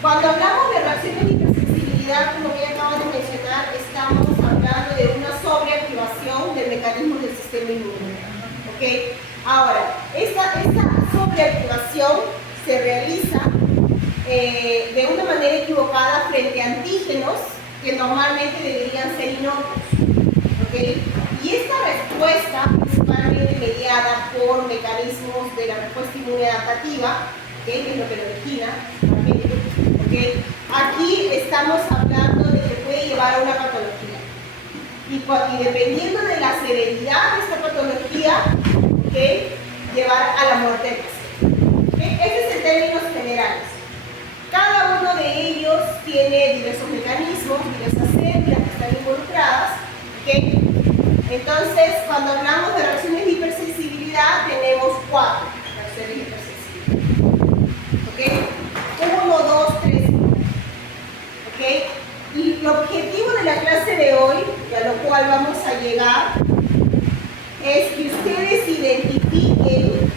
Cuando hablamos de reacciones de hipersensibilidad, como ya acabo de mencionar, estamos hablando de una sobreactivación del mecanismo del sistema inmune. ¿Okay? Ahora, esta sobreactivación se realiza de una manera equivocada frente a antígenos que normalmente deberían ser inocuos. ¿Okay? Y esta respuesta, principalmente mediada por mecanismos de la respuesta inmune adaptativa, ¿okay? Que es lo que lo origina, ¿okay? Aquí estamos hablando de que puede llevar a una patología. Y dependiendo de la severidad de esta patología, ¿okay? Llevar a la muerte del paciente. ¿Okay? Este es en términos generales. Cada uno de ellos tiene diversos mecanismos, diversas células que están involucradas. ¿Okay? Entonces, cuando hablamos de reacciones de hipersensibilidad, tenemos 4 reacciones de hipersensibilidad. ¿Okay? 1, 2, 3. ¿Okay? Y el objetivo de la clase de hoy, y a lo cual vamos a llegar, es que ustedes identifiquen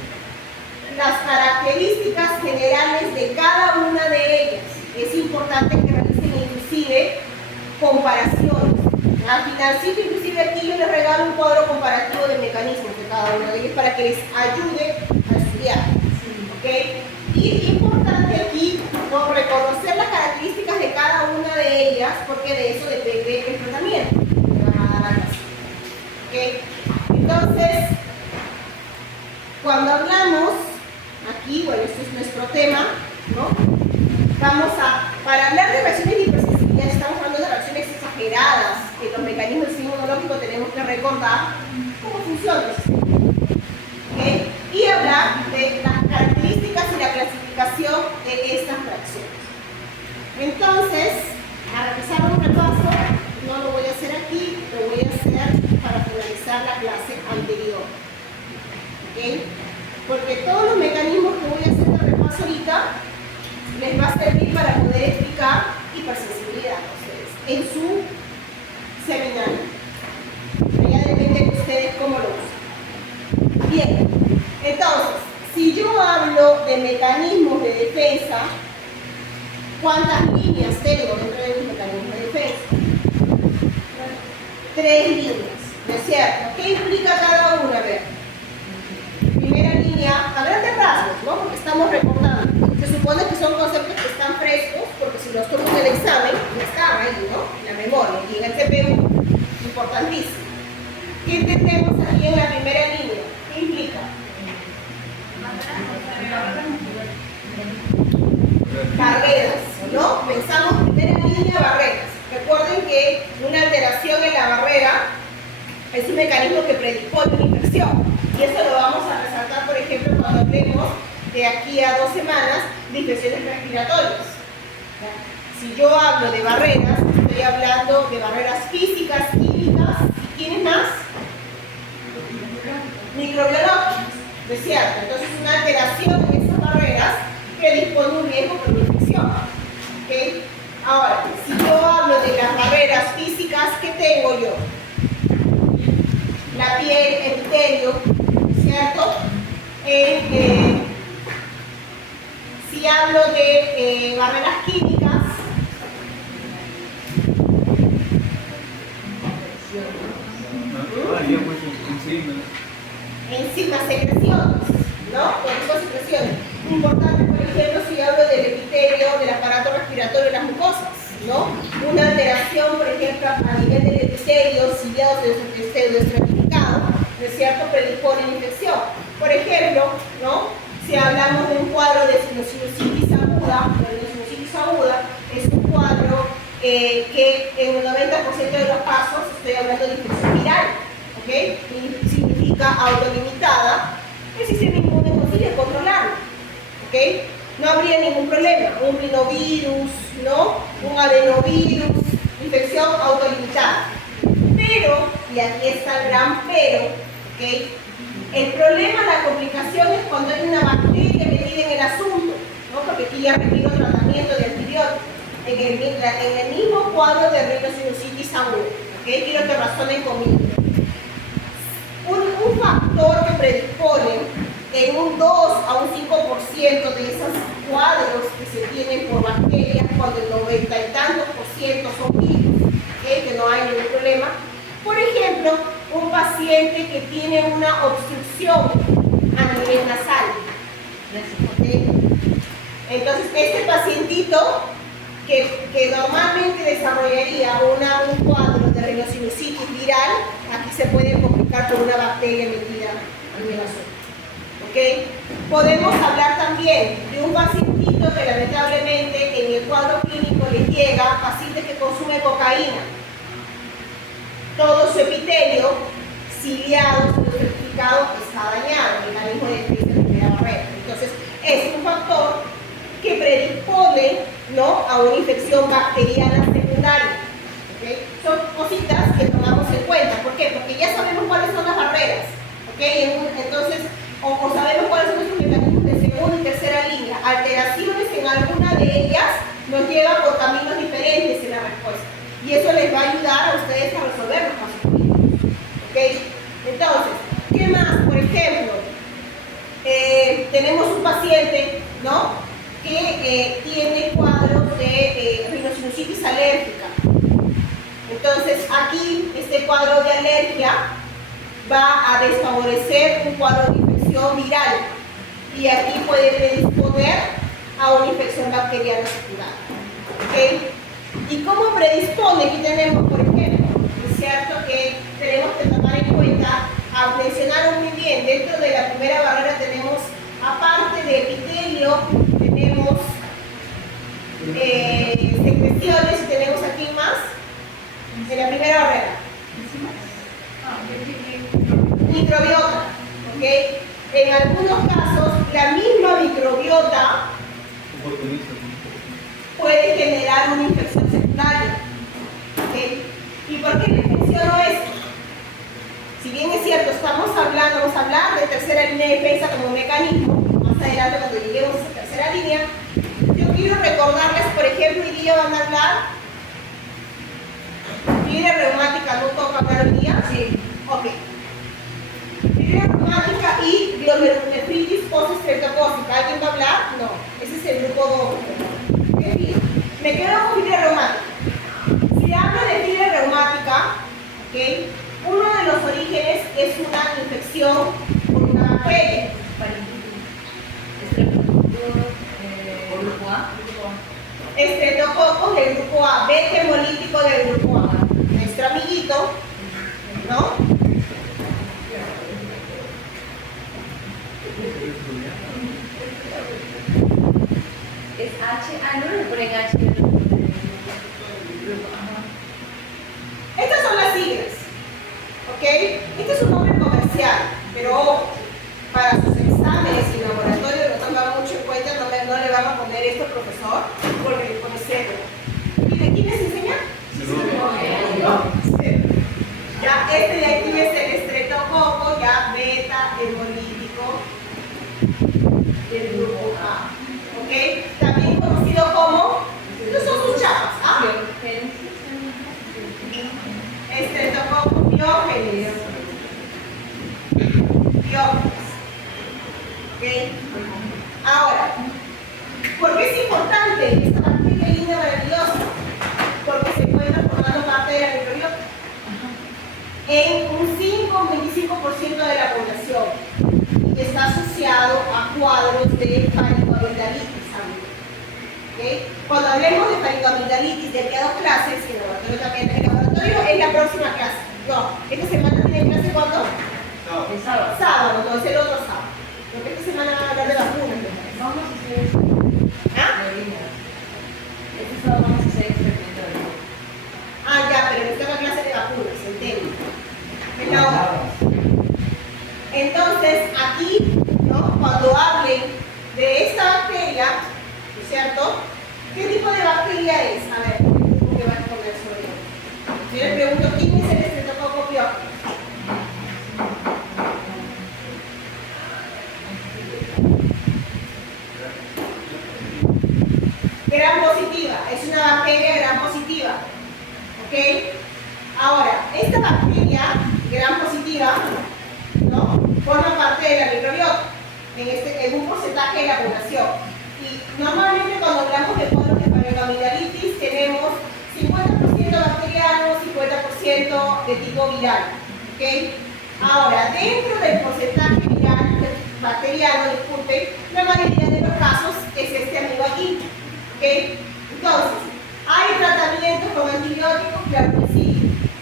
las características generales de cada una de ellas. Es importante que realicen inclusive comparaciones. Al final, sí, inclusive aquí yo les regalo un cuadro comparativo de mecanismos de cada una de ellas para que les ayude a estudiar. ¿Okay? Y es importante aquí, ¿no?, reconocer las características de cada una de ellas, porque de eso depende el tratamiento que van a dar a la clase. ¿Okay? Entonces, cuando hablamos aquí, bueno, este es nuestro tema, ¿no? Para hablar de reacciones de hipersensibilidad, estamos hablando de reacciones exageradas, que los mecanismos inmunológicos tenemos que recordar cómo funciona el sistema. ¿Okay? Y hablar de las características y la clasificación de estas reacciones. Entonces, a realizar un repaso, no lo voy a hacer aquí, lo voy a hacer para finalizar la clase anterior. ¿Okay? Porque todos los mecanismos que voy a hacer de repaso ahorita les va a servir para poder explicar hipersensibilidad a ustedes en su seminario. Ya depende de ustedes cómo lo usan. Bien, entonces, si yo hablo de mecanismos de defensa, ¿cuántas líneas tengo dentro de mis mecanismos de defensa? 3 líneas, ¿no es cierto? ¿Qué implica cada una? A ver. Primera línea, a grandes rasgos, ¿no? Porque estamos recordando. Se supone que son conceptos que están frescos, porque si los tomo en el examen, están ahí, ¿no? En la memoria, y en el CPU, importantísimo. ¿Qué entendemos aquí en la primera línea? ¿Qué implica? Barreras, ¿no? Pensamos primera línea, barreras. Recuerden que una alteración en la barrera es un mecanismo que predispone una infección. Y eso lo vamos a resaltar, por ejemplo, cuando hablemos de aquí a 2 semanas de infecciones respiratorias. Si yo hablo de barreras, estoy hablando de barreras físicas, químicas, ¿y quiénes más? Microbiológicas, ¿no es cierto? Entonces, una alteración en esas barreras predispone un riesgo por infección. ¿Okay? Ahora, si yo hablo de las barreras físicas, ¿qué tengo yo? La piel, epitelio, ¿cierto? Si hablo de barreras químicas, enzimas, secreciones, ¿no? Por tipo de secreciones. Importante, por ejemplo, si hablo del epitelio, del aparato respiratorio de las mucosas, ¿no? Una alteración, por ejemplo, a nivel del epitelio, ciliado pseudoestratificado, ¿no es cierto?, predispone a infección. Por ejemplo, ¿no?, si hablamos de un cuadro de sinusitis aguda, es un cuadro que en el 90% de los casos estoy hablando de infección viral, ¿ok? Y significa autolimitada, el sistema inmune consigue controlarlo, ¿ok? No habría ningún problema, un rinovirus, ¿no?, un adenovirus, infección autolimitada. Pero, y aquí está el gran pero, ¿ok? El problema, la complicación es cuando hay una bacteria metida en el asunto, ¿no? Porque aquí ya requiere tratamiento de antibióticos en el mismo cuadro de rinosinusitis aguda, ¿ok? Quiero que razonen conmigo. Un factor que predispone en un 2 a un 5% de esos cuadros que se tienen por bacteria cuando el 90 y tantos por ciento son vivos, ¿okay? Que no hay ningún problema. Por ejemplo, un paciente que tiene una obstrucción a nivel nasal. ¿Okay? Entonces, este pacientito que normalmente desarrollaría un cuadro de rhinosinusitis viral, aquí se puede complicar por una bacteria metida en el asunto. ¿Okay? Podemos hablar también de un pacientito que lamentablemente en el cuadro clínico le llega, paciente que consume cocaína. Todo su epitelio ciliado, su certificado está dañado, el mecanismo de defensa de primera barrera. Entonces, es un factor que predispone, ¿no?, a una infección bacteriana secundaria. ¿Okay? Son cositas que tomamos en cuenta. ¿Por qué? Porque ya sabemos cuáles son las barreras. ¿Okay? Entonces, o sabemos cuáles son nuestros mecanismos de segunda y tercera línea. Alteraciones en alguna de ellas nos llevan por caminos diferentes en la respuesta. Y eso les va a ayudar a ustedes a resolver los casos clínicos. ¿Okay? Entonces, ¿qué más? Por ejemplo, tenemos un paciente, ¿no?, que tiene cuadros de rhinosinusitis alérgica. Entonces, aquí este cuadro de alergia va a desfavorecer un cuadro de infección viral y aquí puede predisponer a una infección bacteriana secundaria. ¿Okay? ¿Y cómo predispone? Aquí tenemos, por ejemplo, es cierto que tenemos que tomar en cuenta, mencionaron muy bien, dentro de la primera barrera tenemos, aparte de epitelio, tenemos secreciones y tenemos aquí más, en la primera barrera. Microbiota, ¿ok? En algunos casos, la misma microbiota puede generar una infección secundaria. ¿Okay? ¿Y por qué les menciono esto? Si bien es cierto, vamos a hablar de tercera línea de defensa como mecanismo, más adelante cuando lleguemos a esa tercera línea, yo quiero recordarles, por ejemplo, hoy día van a hablar, fiebre reumática, ¿no toca hablar hoy día? Sí. Ok. Fiebre reumática y glomerulonefritis postestreptocócica. ¿Alguien va a hablar? No. Ese es el grupo 2. En fin, me quedo con fiebre reumática. Si hablo de fiebre reumática, ¿okay?, uno de los orígenes es una infección por una bacteria. Estreptococos del grupo A, beta hemolítico del grupo A. Nuestro amiguito, ¿no? Es H, no le ponen H. Estas son las siglas, ¿ok? Este es un nombre comercial, pero ojo, para sus exámenes y laboratorio no toman mucho en cuenta, no le van a poner esto al profesor, porque pone cero. ¿Quién les enseña? Ya, este de aquí es el estreptococo, ya beta hemolítico del grupo A, ¿ok? También conocido como, estos son sus chapas, ¿ah? Estreptococcus pyogenes. ¿Ok? Ahora, ¿por qué es importante esta bacteria linda maravillosa? Porque se encuentra formando parte de la microbiota en un 5-25% de la población y está asociado a cuadros de faringoamigdalitis. ¿Okay? Cuando hablemos de faringoamigdalitis de aquí a 2 clases, y el laboratorio también, el laboratorio es la próxima clase. No, esta semana tiene clase ¿cuándo? No, el sábado. Sábado, no es el otro sábado. Porque esta semana van a hablar de vacunas. Vamos a hacer ¿Ah? este sábado vamos a hacer experimento de Ah, ya, pero esta es la clase de vacunas, entiendo. Es la hora. Entonces, aquí, ¿no?, cuando hablen de esta bacteria, ¿no es cierto? ¿Qué tipo de bacteria es? A ver, ¿qué va a responder sobre ello? Yo le pregunto, ¿quién es el estreptococcus pyogenes? Gram positiva, es una bacteria gram positiva. ¿Ok? Ahora, esta bacteria gram positiva, ¿no?, forma parte de la microbiota en un porcentaje de la población. Y normalmente cuando hablamos de cuadros de megamielitis tenemos 50% bacteriano, 50% de tipo viral. ¿Okay? Ahora, dentro del porcentaje viral, bacteriano, disculpen, la mayoría de los casos es este amigo aquí. ¿Okay? Entonces, ¿hay tratamientos con antibióticos? Claro que sí.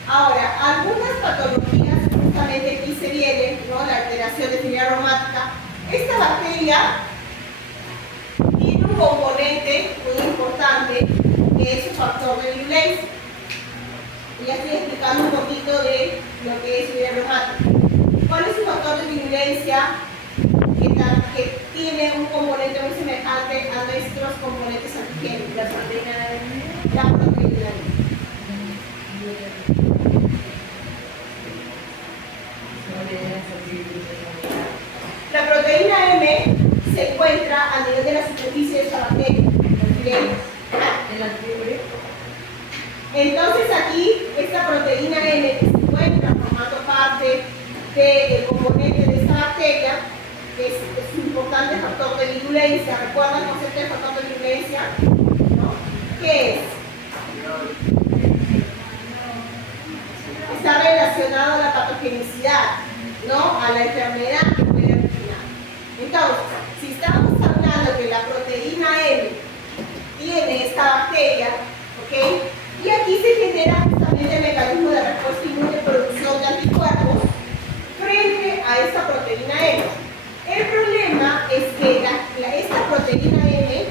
Ahora, algunas patologías, justamente aquí se viene, ¿no? La alteración de fibra aromática. Esta bacteria tiene un componente muy importante que es su factor de virulencia. Y ya estoy explicando un poquito de lo que es fibra aromática. ¿Cuál es su factor de virulencia? Que tiene un componente muy semejante a nuestros componentes antigénicos. La proteína de La proteína M. La proteína M se encuentra a nivel de la superficie de esta bacteria. el antibiótico. Entonces aquí, esta proteína M que se encuentra formando parte del componente de esta bacteria, que es un importante factor de virulencia. ¿Recuerdan el concepto de factor de virulencia? ¿No? ¿Qué es? Está relacionado a la patogenicidad, ¿no? A la enfermedad que puede originar. Entonces, si estamos hablando que la proteína M tiene esta bacteria, ¿ok? Y aquí se genera justamente el mecanismo de respuesta inmune de producción de anticuerpos frente a esta proteína M. El problema es que esta proteína M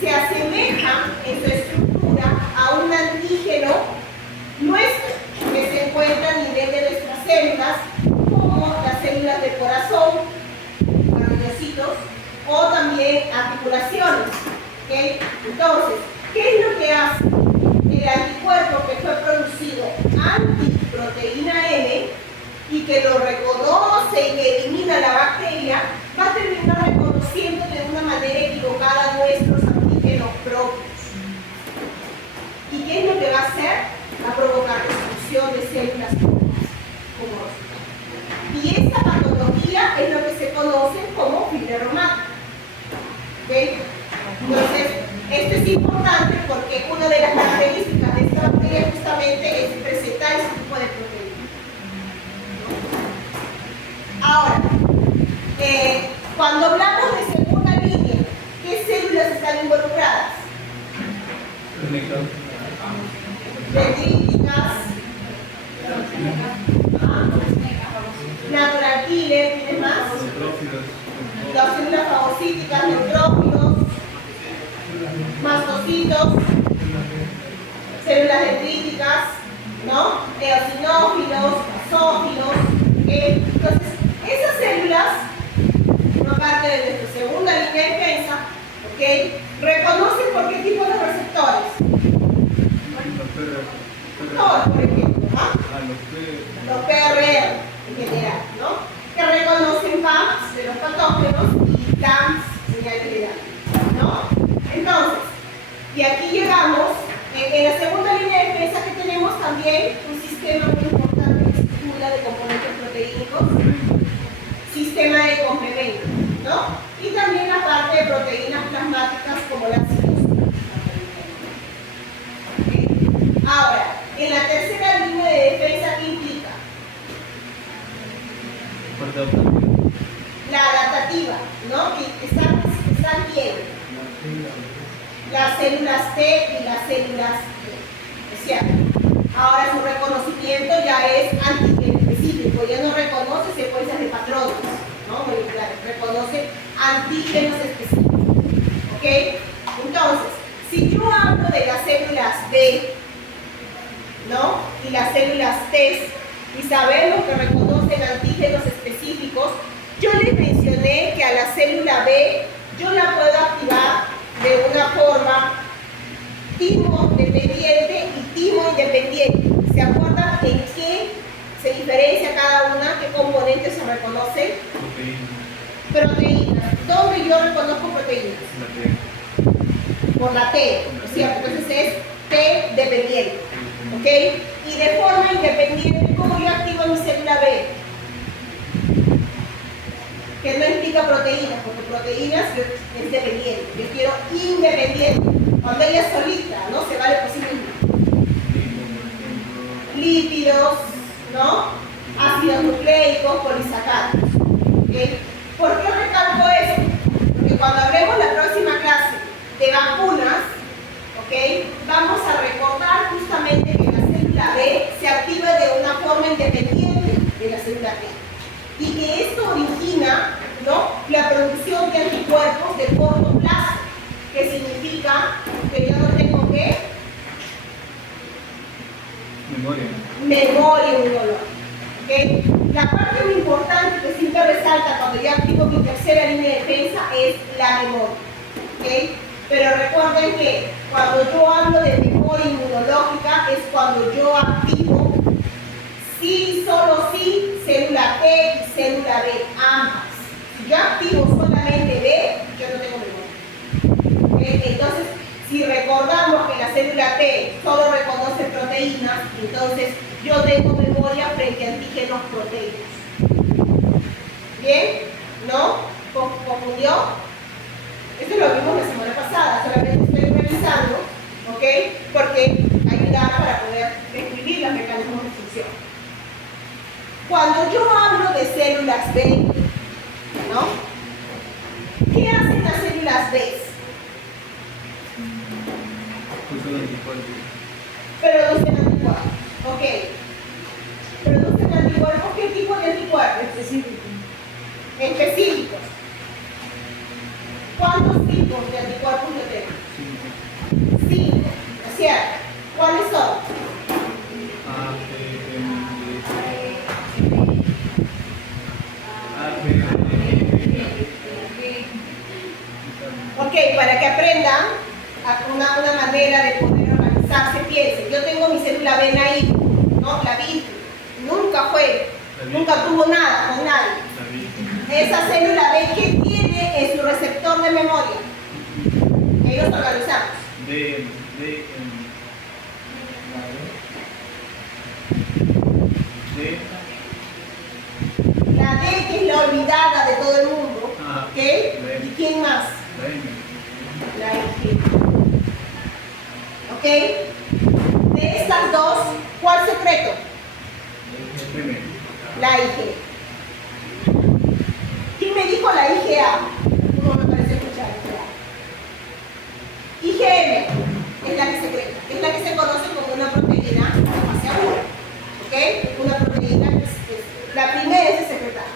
se asemeja en su estructura a un antígeno nuestro que se encuentra a nivel de nuestras células, como las células del corazón, gangliocitos, o también articulaciones. ¿Okay? Entonces, ¿qué es lo que hace? El anticuerpo que fue producido antiproteína M y que lo reconoce y que elimina la bacteria, va a terminar reconociendo de una manera equivocada nuestros antígenos propios. ¿Y qué es lo que va a hacer? Va a provocar destrucción de células como resultado. Y esta patología es lo que se conoce como fibra aromática. ¿Okay? Entonces, esto es importante porque una de las características de esta bacteria justamente es presentar ese tipo de proteína. Ahora, cuando hablamos de segunda línea, ¿qué células están involucradas? Dendríticas, natural killer, ¿tienes más? Las células fagocíticas, neutrófilos, mastocitos, células dendríticas, ¿no? Eosinófilos, basófilos. Entonces, esas células, una parte de nuestra segunda línea de defensa, ¿okay? Reconocen por qué tipo de receptores. Todos, por ejemplo, ¿no? Los PRR en general, ¿no? Que reconocen PAMs de los patógenos y DAMs, señales de daño, ¿no? Entonces, y aquí llegamos, en la segunda línea de defensa que tenemos también un sistema muy importante que circula de componentes proteínicos, sistema de complemento, ¿no? Y también la parte de proteínas plasmáticas como la citosina. ¿Okay? Ahora, en la tercera línea de defensa, ¿qué implica? La adaptativa, ¿no? Que están bien. Las células T y las células T. ¿Es cierto? Ahora su reconocimiento ya es antígeno específico, ya no reconoce secuencias de patrones, ¿no? Moleculares, reconoce antígenos específicos. ¿Ok? Entonces, si yo hablo de las células B, ¿no? Y las células T, y sabemos que reconocen antígenos específicos, yo les mencioné que a la célula B yo la puedo activar de una forma timo dependiente y timo independiente. ¿Se acuerdan en qué se diferencia cada una? ¿Qué componentes se reconocen? Proteínas. ¿Dónde yo reconozco proteínas? Por la T, ¿no es cierto? Entonces es T dependiente. ¿Ok? Y de forma independiente, ¿cómo yo activo mi célula B? Que no implica proteínas, porque proteínas es dependiente. Yo quiero independiente. Cuando ella es solita, ¿no? Se vale por sí misma. Lípidos, ¿no? Ácidos nucleicos, polisacáridos. ¿Okay? ¿Por qué recalco eso? Porque cuando hablemos la próxima clase de vacunas, ¿okay? Vamos a recordar justamente que la célula B se activa de una forma independiente de la célula T. Y que esto origina, ¿no?, la producción de anticuerpos de corto plazo, que significa que yo no tengo que memoria inmunológica. ¿Okay? La parte muy importante que siempre resalta cuando yo activo mi tercera línea de defensa es la memoria. ¿Okay? Pero recuerden que cuando yo hablo de memoria inmunológica es cuando yo activo sí, solo sí, célula T y célula B, ambas. Si yo activo solamente B, yo no tengo memoria. ¿Okay? Entonces, si recordamos que la célula T solo reconoce proteínas, entonces yo tengo memoria frente a antígenos proteicos. ¿Bien? ¿No? ¿Confundió? Esto lo vimos la semana pasada, solamente estoy revisando, ¿ok? Porque ayuda para poder describir los mecanismos de función. Cuando yo hablo de células B, ¿no? ¿Qué hacen las células B? Producen anticuerpos. Ok. Producen anticuerpos. ¿Qué tipo de anticuerpos? Específicos. ¿Cuántos tipos de anticuerpos yo tengo? 5. ¿Es cierto? ¿Cuáles son? A, T, M, D. Ok, para que aprendan una manera de poder organizarse, piensen, yo tengo mi célula B naive, ¿no? La vi, nunca tuvo nada con nadie. Esa célula B que tiene es su receptor de memoria. Ahí los organizamos. D, La D que es la olvidada de todo el mundo. Ah, ¿Ok? ¿Y quién más? La IG. ¿Ok? De estas dos, ¿cuál secreto? La IG. ¿Quién me dijo la IgA? No me parece escuchar. IgM es la que secreta, es la que se conoce como una proteína de fase aguda. ¿Ok? Una proteína que la primera es secretar.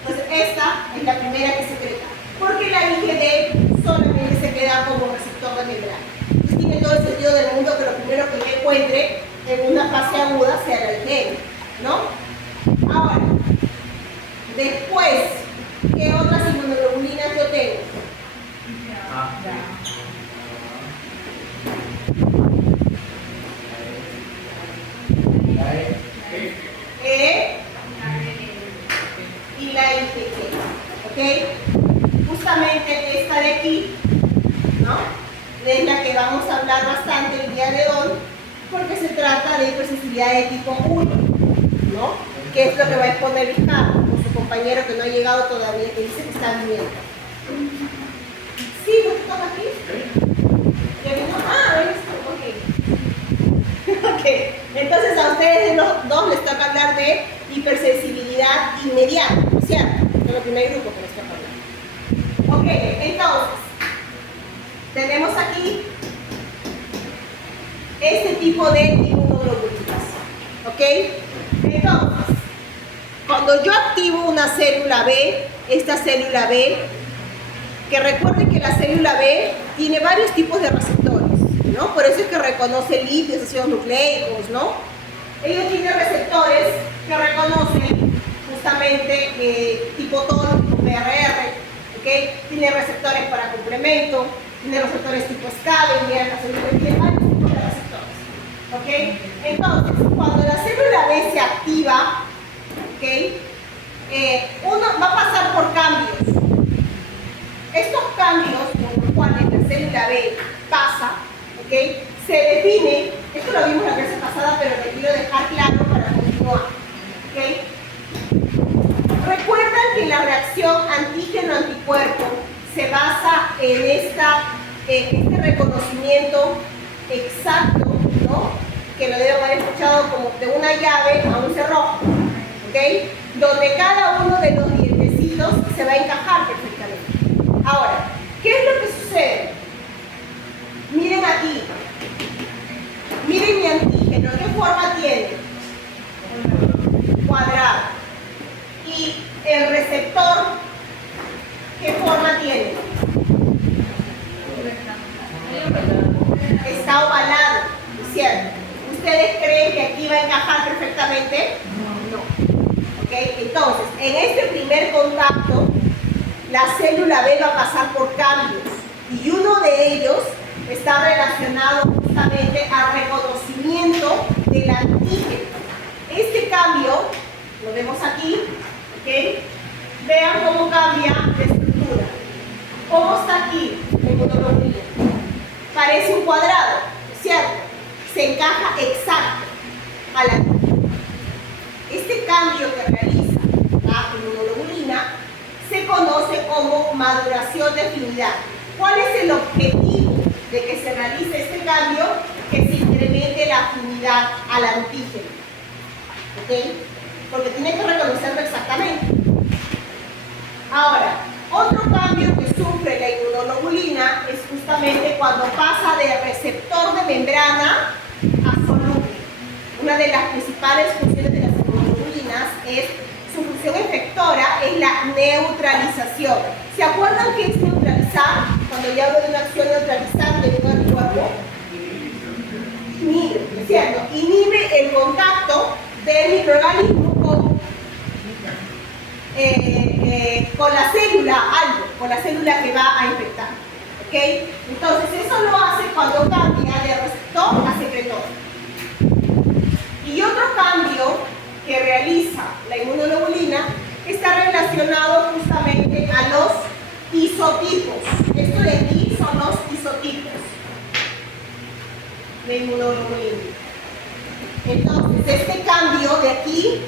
Entonces, esta es la primera que secreta. Porque la IgD solamente se queda como receptor de membrana. Entonces, tiene todo el sentido del mundo que lo primero que yo encuentre en una fase aguda sea la IgM, ¿no? Ahora, después, ¿qué otras inmunoglobulinas yo tengo? E y la IgG, ¿ok? Justamente esta de aquí, ¿no? Es la que vamos a hablar bastante el día de hoy, porque se trata de hipersensibilidad de tipo 1, ¿no? Que es lo que va a exponer Vizcarra, con su compañero que no ha llegado todavía, que dice que está viviendo. ¿Sí? ¿No te toca aquí? ¿Ya vino? Ah, ¿ves? Ok. Ok. Entonces a ustedes los dos les toca hablar de hipersensibilidad inmediata, ¿cierto? Es el primer grupo que les toca hablar. Ok, entonces, tenemos aquí este tipo de inmunoglobulinas, ¿ok? Entonces, cuando yo activo una célula B, esta célula B, que recuerden que la célula B tiene varios tipos de receptores, ¿no? Por eso es que reconoce lípidos, ácidos nucleicos, ¿no? Ellos tienen receptores que reconocen justamente tipo TOL, tipo PRR, ¿ok? Tiene receptores para complemento, tiene receptores tipo Scavenger, la célula B tiene varios tipos de receptores, ¿ok? Entonces, cuando la célula B se activa, ¿ok? Uno va a pasar por cambios. Estos cambios por los cuales la célula B pasa, ¿ok? Se define, esto lo vimos la clase pasada, pero lo quiero dejar claro para continuar, ¿ok? Recuerdan que la reacción antígeno-anticuerpo se basa en esta este reconocimiento exacto, ¿no? Que lo deben haber escuchado como de una llave a un cerrojo, ¿ok? Donde cada uno de los dientecitos se va a encajar perfectamente. Ahora, ¿qué es lo que sucede? Miren aquí. Miren mi antígeno, ¿qué forma tiene? Cuadrado. Y el receptor, ¿qué forma tiene? Está ovalado, ¿cierto? ¿Ustedes creen que aquí va a encajar perfectamente? No. ¿Ok? Entonces, en este primer contacto, la célula B va a pasar por cambios. Y uno de ellos está relacionado justamente al reconocimiento del antígeno. Este cambio, lo vemos aquí, ¿ok? Vean cómo cambia de estructura. ¿Cómo está aquí la inmunoglobulina? Parece un cuadrado, ¿cierto? Se encaja exacto al antígeno. Este cambio que realiza la inmunoglobulina se conoce como maduración de afinidad. ¿Cuál es el objetivo de que se realice este cambio? Que se incremente la afinidad al antígeno. ¿Ok? Porque tiene que reconocerlo exactamente. Ahora, otro cambio que sufre la inmunoglobulina es justamente cuando pasa de receptor de membrana a soluble. Una de las principales funciones de las inmunoglobulinas es su función efectora, es la neutralización. ¿Se acuerdan qué es neutralizar? Cuando yo hablo de una acción neutralizante de un anticuerpo, inhibe, ¿es cierto? Inhibe el contacto del microorganismo con la célula algo, con la célula que va a infectar. ¿Ok? Entonces eso lo hace cuando cambia de receptor a secretor. Y otro cambio que realiza la inmunoglobulina está relacionado justamente a los isotipos. Esto de aquí son los isotipos de inmunoglobulina. Entonces este cambio de aquí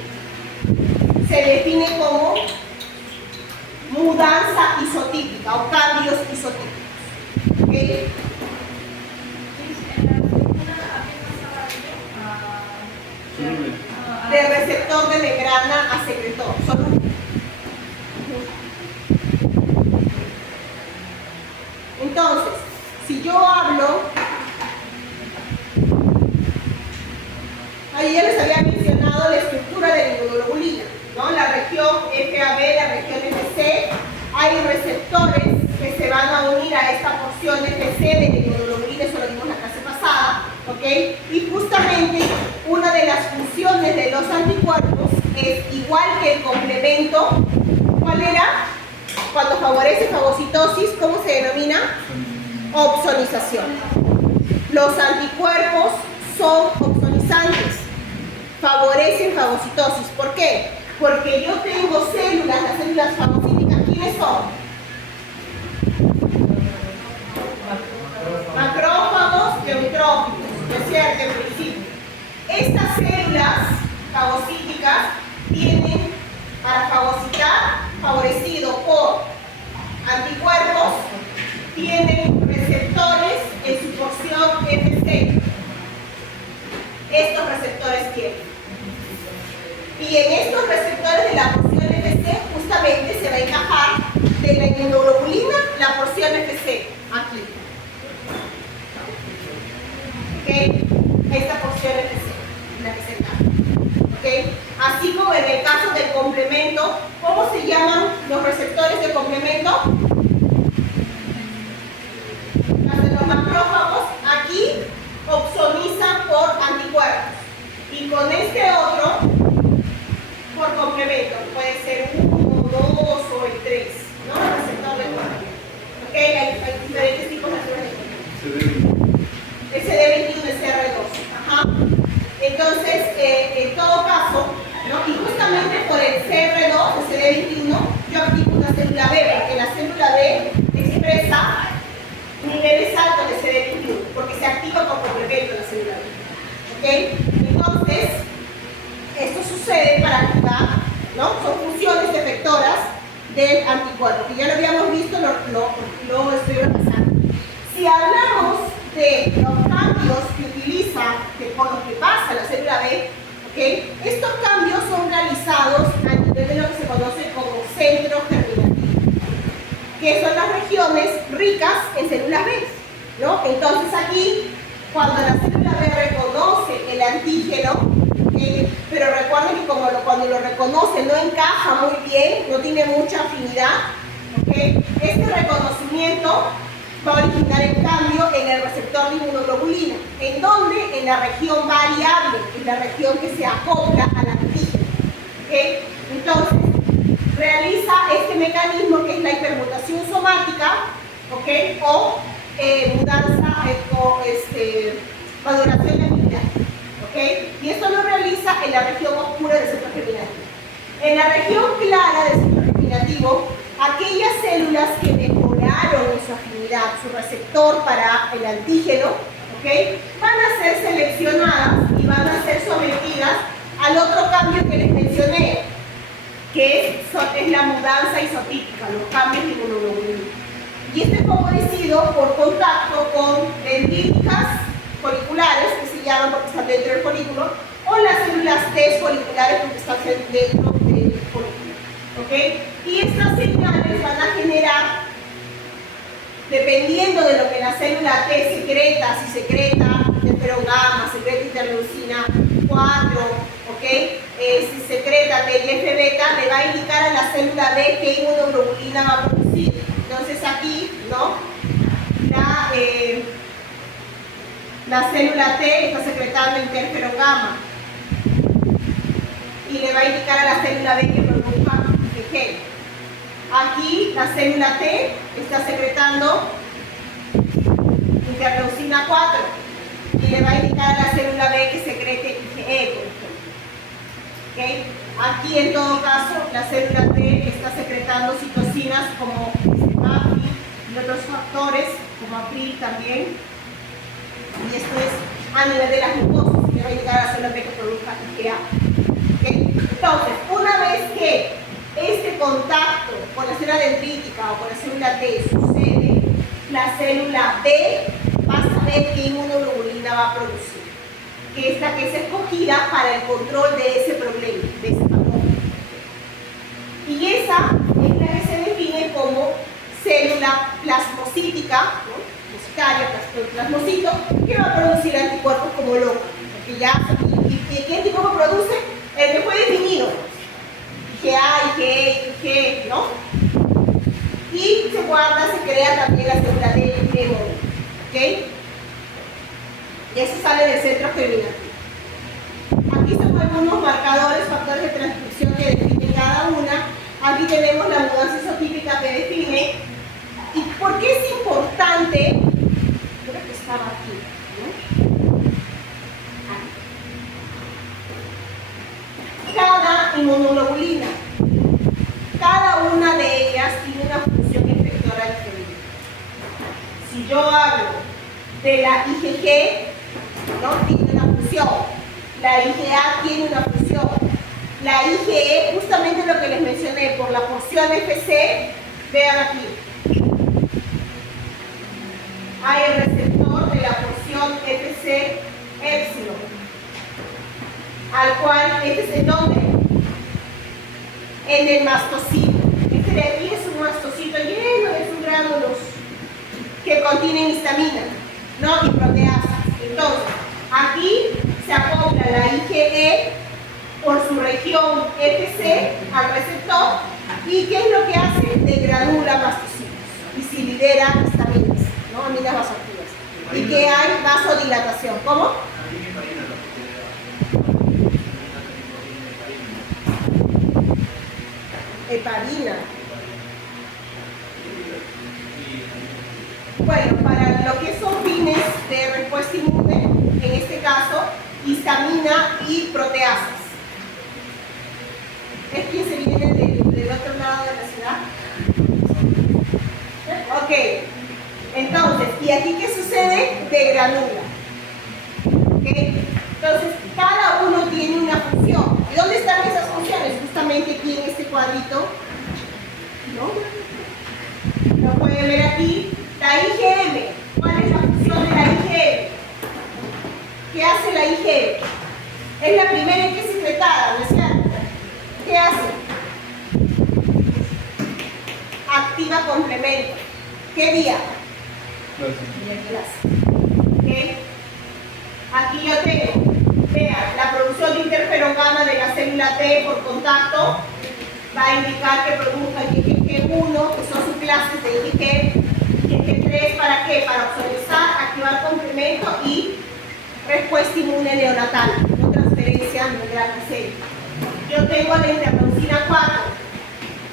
se define como mudanza isotípica o cambios isotípicos. ¿Okay? De receptor de membrana a secretor. Entonces, si yo hablo, ahí ya les había mencionado la estructura de la inmunoglobulina, ¿no? La región FAB, la región FC, hay receptores que se van a unir a esta porción FC de la inmunoglobulina, eso lo vimos la clase pasada, ¿ok? Y justamente una de las funciones de los anticuerpos es igual que el complemento. ¿Cuál era? Cuando favorece fagocitosis, ¿cómo se denomina? Opsonización. Los anticuerpos son opsonizantes, favorecen fagocitosis. ¿Por qué? Porque yo tengo células, las células fagocíticas, ¿quiénes son? Macrófagos neutrófilos, ¿no es cierto? En principio. Estas células fagocíticas tienen, para fagocitar, favorecido por anticuerpos, tienen receptores en su porción FC. Estos receptores tienen. Y en estos receptores de la porción FC justamente se va a encajar de la inmunoglobulina la porción FC, aquí. ¿Ok? Esta porción FC, la que se encaja. ¿Ok? Así como en el caso del complemento, ¿cómo se llaman los receptores de complemento? Las de los macrófagos, aquí opsonizan por anticuerpos. Y con este otro, por complemento, puede ser 1, 2 o el 3, ¿no? El receptor de complemento. ¿Ok? Hay diferentes tipos de complemento. El CD21 es CR2. Ajá. Entonces, en todo caso, ¿no? Y justamente por el CR2, el CD21, yo activo una célula B, porque la célula B expresa niveles altos de CD21, porque se activa por complemento la célula B. ¿Ok? Entonces, esto sucede para activar, ¿no? Son funciones efectoras del anticuerpo, que ya lo habíamos visto, lo estoy repasando. Si hablamos de los cambios que utiliza, por los que pasa la célula B, ¿okay? Estos cambios son realizados a nivel de lo que se conoce como centro germinativo, que son las regiones ricas en células B, ¿no? Entonces aquí, cuando la célula B reconoce el antígeno, ¿okay? Pero recuerden que cuando lo reconoce no encaja muy bien, no tiene mucha afinidad, ¿okay? Este reconocimiento va a originar el cambio en el receptor de inmunoglobulina. ¿En dónde? En la región variable, en la región que se acopla al antígeno. ¿Okay? Entonces, realiza este mecanismo que es la hipermutación somática, ¿okay? O mudanza o maduración laminar. ¿Okay? Y esto lo realiza en la región oscura del centro germinativo. En la región clara del centro germinativo, aquellas células que mejoraron su afinidad, su receptor para el antígeno, ¿okay? Van a ser seleccionadas y van a ser sometidas al otro cambio que les mencioné, que es la mudanza isotípica, los cambios de inmunoglobulina. Y este es favorecido por contacto con dendríticas foliculares, que se llaman porque están dentro del folículo, o las células T foliculares porque están dentro del folículo. ¿Okay? Y estas señales van a generar, dependiendo de lo que la célula T secreta, si secreta interferón gamma, secreta interleucina 4, ¿okay? Si secreta TGF-beta, le va a indicar a la célula B qué inmunoglobulina va a producir. Entonces aquí, ¿no? La célula T está secretando interferón gamma y le va a indicar a la célula B que produzca IgG. Aquí la célula T está secretando interleucina 4 y le va a indicar a la célula B que secrete IgE, por ejemplo. ¿Okay? Aquí en todo caso la célula T está secretando citocinas como APRIL y otros factores como APRIL también. Y esto es a nivel de las glucosas, le va a indicar a la célula B que produzca IgA. ¿Okay? Entonces, una vez que este contacto con la célula dendrítica o con la célula T sucede, la célula B va a saber qué inmunoglobulina va a producir, que es la que es escogida para el control de ese problema, de ese patógeno. Y esa es la que se define como célula plasmocítica, ¿no? Plasmocito, que va a producir anticuerpos como loco. Porque ya, ¿y qué anticuerpo produce? El que fue definido. IgA, IgE, ¿no? Y se guarda, se crea también la célula de memoria. ¿Ok? Y eso sale del centro germinativo. Aquí son algunos marcadores, factores de transcripción que definen cada una. Aquí tenemos la mudanza isotípica que define. ¿Y por qué es importante? Creo que estaba aquí, ¿no? Aquí. Cada inmunoglobulina, cada una de ellas tiene una función efectora diferente. Si yo hablo de la IgG, ¿no? Tiene una función. La IgA tiene una función. La IgE, justamente lo que les mencioné, por la porción FC, vean aquí. Hay el receptor de la porción FC épsilon, al cual, este es en dónde? En el mastocito. Este de aquí es un mastocito lleno de sus gránulos que contienen histamina, ¿no? Y proteasas. Entonces, aquí se acopla la IgE por su región FC al receptor. ¿Y qué es lo que hace? Degranula mastocitos y se libera histaminas, ¿no? Aminas vasoactivas. Y que hay vasodilatación. ¿Cómo? Heparina. Bueno, para lo que son fines de respuesta inmune, en este caso, histamina y proteasas. ¿Es quien se viene del otro lado de la ciudad? Ok. Entonces, ¿y aquí qué sucede? Degranula. ¿Ok? Entonces, cada uno tiene una función. ¿Y dónde están esas funciones? Justamente aquí en este cuadrito. ¿No? Lo pueden ver aquí. La IgM, ¿cuál complemento. ¿Qué vía? ¿Okay? Aquí yo tengo, vean, la producción de interferón gamma de la célula T por contacto va a indicar que produzca el IgG1, que son sus clases de IgG3, ¿para qué? Para obsolesar, activar complemento y respuesta inmune neonatal, no transferencia neural de célula. Yo tengo la interleucina 4,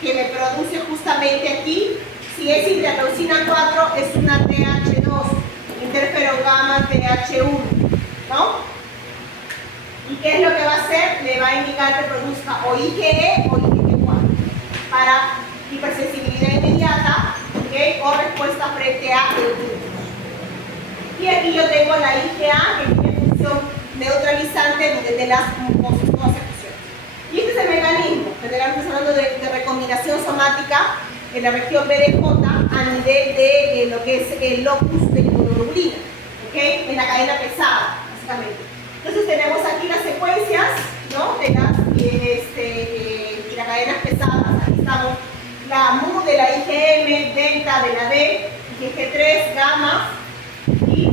que me produce justamente aquí. Si es interleucina 4, es una TH2, interferón gamma TH1, ¿no? ¿Y qué es lo que va a hacer? Le va a indicar que produzca o IgE o IgG4 para hipersensibilidad inmediata, ¿okay? O respuesta frente a el virus. Y aquí yo tengo la IgA, que tiene función neutralizante de las mucosas, todas las funciones. Y este es el mecanismo. Generalmente estamos hablando de recombinación somática en la región BDJ a nivel de lo que es el locus de inmunoglobulina, ¿okay? En la cadena pesada, básicamente. Entonces tenemos aquí las secuencias, ¿no? De las cadenas pesadas. Aquí estamos la MU de la IgM, delta de la D, IgG3, gamma y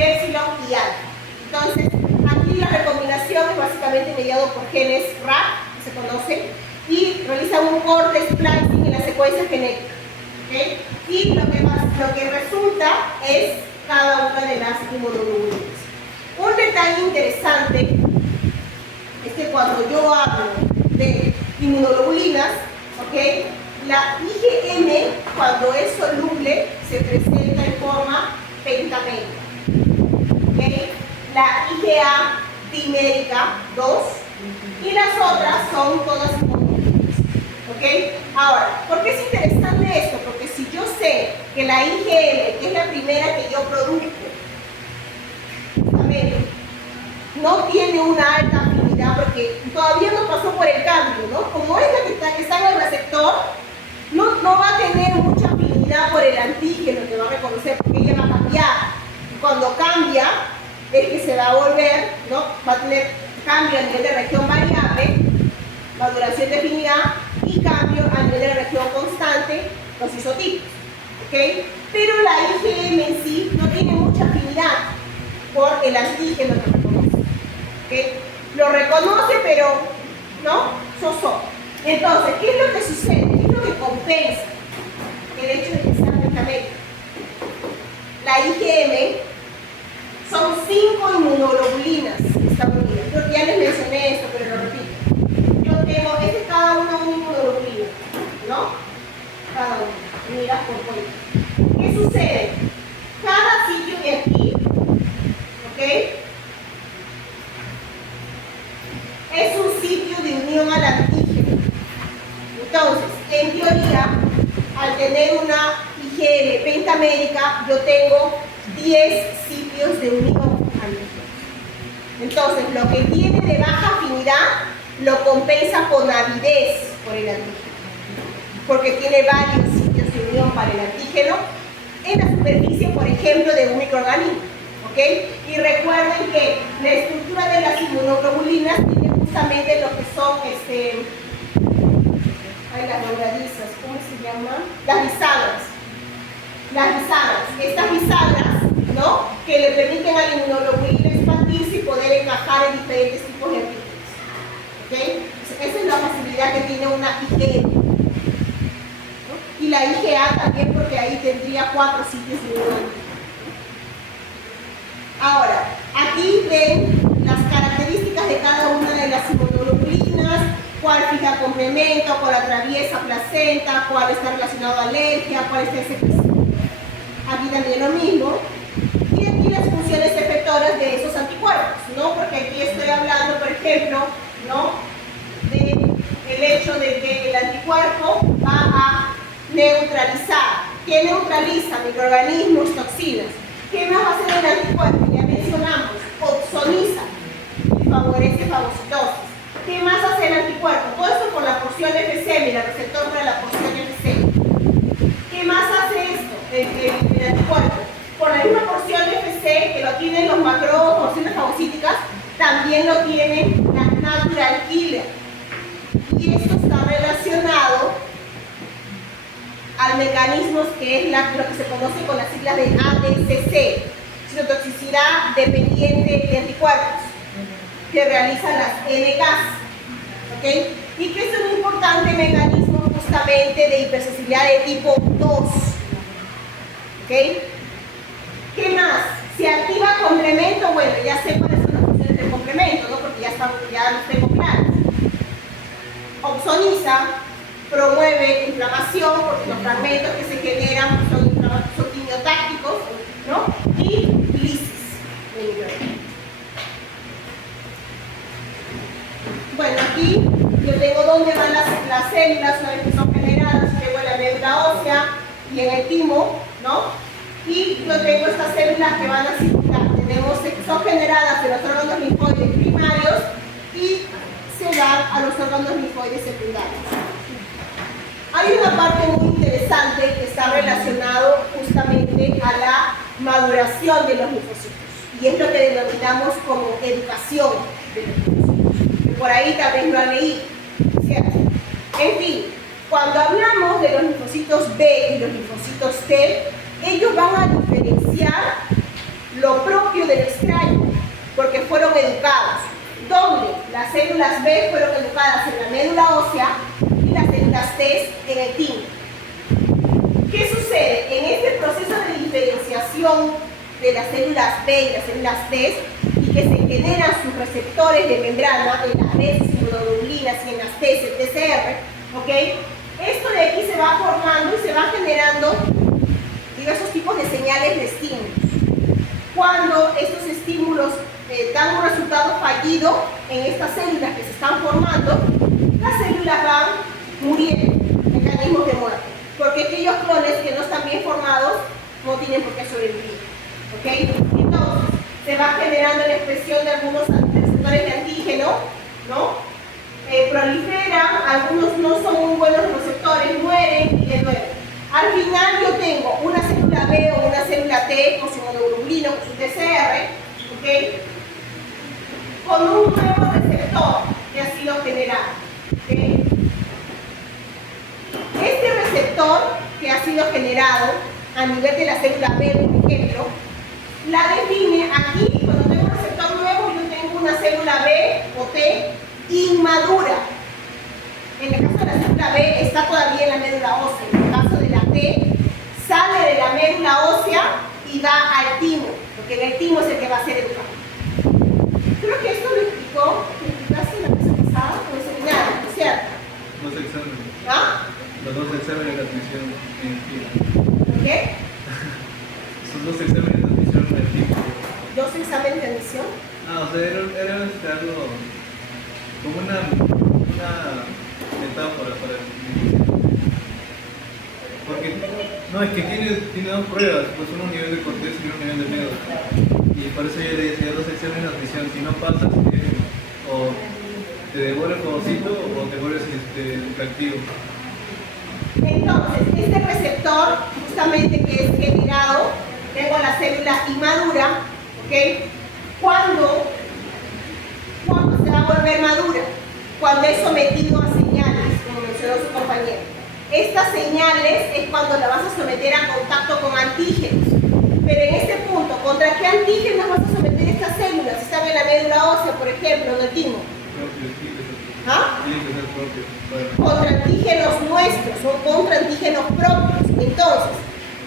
epsilon y alfa. Entonces aquí la recombinación es básicamente mediado por genes RAC, que se conocen, y realizan un corte splicing en la secuencia genética, ¿okay? Y lo que resulta es cada una de las inmunoglobulinas. Un detalle interesante es que cuando yo hablo de inmunoglobulinas, ¿okay? La IgM, cuando es soluble, se presenta en forma pentamérica, ¿okay? La IgA dimérica 2 y las otras son todas monoglobulinas, ¿okay? Ahora, ¿por qué es interesante esto? Porque si yo sé que la IgM, que es la primera que yo produzco, no tiene una alta afinidad porque todavía no pasó por el cambio, ¿no? Como es la que está en el receptor, no va a tener mucha afinidad por el antígeno que va a reconocer porque ella va a cambiar. Y cuando cambia, es que se va a volver, ¿no? Va a tener cambio a nivel de región variable, maduración de afinidad, y cambio a nivel de región constante, los isotipos, ¿ok? Pero la IgM en sí no tiene mucha afinidad por el antígeno que reconoce, ¿okay? Lo reconoce, pero no, so. Entonces, ¿qué es lo que sucede? ¿Qué es lo que compensa el hecho de que sea pentamérica? La IgM son 5 inmunoglobulinas que están unidas. Yo ya les mencioné esto, pero lo repito. Yo tengo, cada una una inmunoglobulina, ¿no? Cada una, unidas por cuenta. ¿Qué sucede? Cada sitio de aquí, ¿ok? Es un sitio de unión al antígeno. Entonces, en teoría, al tener una IgM pentamérica, yo tengo 10 sitios de unión al antígeno. Entonces, lo que tiene de baja afinidad lo compensa con avidez por el antígeno, porque tiene varios sitios de unión para el antígeno en la superficie, por ejemplo, de un microorganismo, ¿ok? Y recuerden que la estructura de las inmunoglobulinas tiene justamente lo que son las dobladizas, ¿cómo se llaman? Las bisagras. Las bisagras, estas bisagras, ¿no? Que le permiten a la inmunoglobulina expandirse y poder encajar en diferentes tipos de antígenos, ¿ok? Esa es la facilidad que tiene una IgM, ¿no? Y la IgA también, porque ahí tendría 4 sitios de unión. Ahora, aquí ven las características de cada una de las inmunoglobulinas, cuál fija complemento, cuál atraviesa placenta, cuál está relacionado a alergia, cuál está específico. Aquí también lo mismo. Y aquí las funciones efectoras de esos anticuerpos, ¿no? Porque aquí estoy hablando, por ejemplo, ¿no? del hecho de que el anticuerpo va a neutralizar. ¿Qué neutraliza? Microorganismos, toxinas. ¿Qué más va a hacer el anticuerpo? Ya mencionamos, opsoniza y favorece fagocitosis. ¿Qué más hace el anticuerpo? Todo esto por la porción FC, mira, el receptor para la porción FC. ¿Qué más hace esto, el anticuerpo? Por la misma porción FC que lo tienen los porciones fagocíticas, también lo tienen las natural killer. Y esto está relacionado al mecanismo que es lo que se conoce con las siglas de ADCC, citotoxicidad dependiente de anticuerpos, que realizan las NCAS, ¿ok? Y que es un importante mecanismo justamente de hipersensibilidad de tipo 2, ¿ok? ¿Qué más? Se activa complemento, bueno, ya sé cuáles son las funciones del complemento, ¿no? Porque ya los tengo claros. Opsoniza, promueve inflamación, porque los fragmentos que se generan son quimiotácticos, ¿no? Y lisis. Bueno, aquí yo tengo dónde van las células una vez que son generadas, tengo en la médula ósea y en el timo, ¿no? Y yo tengo estas células que van a circular. Son generadas en los órganos linfoides primarios y se dan a los órganos linfoides secundarios. Hay una parte muy interesante que está relacionado justamente a la maduración de los linfocitos y es lo que denominamos como educación de los linfocitos, que por ahí tal vez lo han leído, ¿cierto? En fin, cuando hablamos de los linfocitos B y los linfocitos T, ellos van a diferenciar lo propio del extraño porque fueron educados, donde las células B fueron educadas en la médula ósea y las células T en el timo. ¿Qué sucede? En este proceso de diferenciación de las células B y las células T y que se generan sus receptores de membrana en las B, inmunoglobulinas y en las T, el TCR, ¿ok? Esto de aquí se va formando y se va generando diversos tipos de señales de estímulos. Cuando estos estímulos dan un resultado fallido en estas células que se están formando, las células van muriendo, mecanismos de muerte, porque aquellos clones que no están bien formados no tienen por qué sobrevivir, ¿ok? Entonces, se va generando la expresión de algunos receptores de antígeno, ¿no? Proliferan, algunos no son muy buenos receptores, mueren y de nuevo. Al final yo tengo una célula B o una célula T con su inmunoglobulina, con su TCR, ¿ok? Con un nuevo receptor que ha sido generado, ¿ok? Este receptor que ha sido generado a nivel de la célula B, por ejemplo, la define aquí, cuando tengo un receptor nuevo, yo tengo una célula B o T inmadura. En el caso de la célula B está todavía en la médula ósea. En el caso de la T, sale de la médula ósea y va al timo, porque en el timo es el que va a ser educado. Creo que esto lo explicaste en la clase pasada o en el seminario, ¿no es cierto? Los exámenes. ¿Ah? Los dos exámenes de admisión en fila. ¿Qué? Esos dos exámenes de admisión en fila. ¿Dos exámenes de admisión? Ah, o sea, era algo como una metáfora para el porque no, es que tiene dos pruebas, pues uno a nivel de corteza y uno a nivel de médula. Y por eso yo le decía dos exámenes de admisión, si no pasas, o te devora el jugosito o te vuelves reactivo. Entonces, este receptor, justamente que es generado, tengo la célula inmadura, ¿ok? ¿Cuándo se va a volver madura? Cuando es sometido a señales, como mencionó su compañero. Estas señales es cuando la vas a someter a contacto con antígenos. Pero en este punto, ¿contra qué antígenos vas a someter estas células? Si están en la médula ósea, por ejemplo, en el timo. ¿Ah? Contra antígenos nuestros, son contra antígenos propios. Entonces,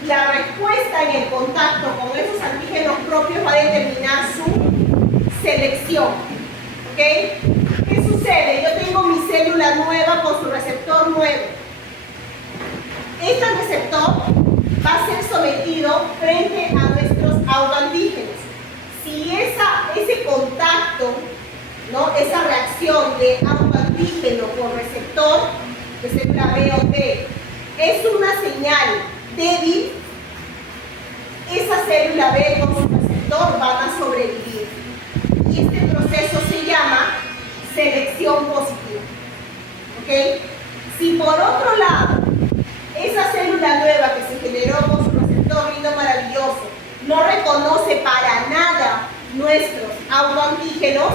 la respuesta en el contacto con esos antígenos propios va a determinar su selección. ¿Ok? ¿Qué sucede? Yo tengo mi célula nueva con su receptor nuevo. Este receptor va a ser sometido frente a nuestros autoantígenos. Si ese contacto, ¿no? Esa reacción de autoantígeno con receptor de célula B o T es una señal débil, esa célula B con su receptor van a sobrevivir. Y este proceso se llama selección positiva. ¿Ok? Si por otro lado, esa célula nueva que se generó con su receptor lindo maravilloso no reconoce para nada nuestros autoantígenos,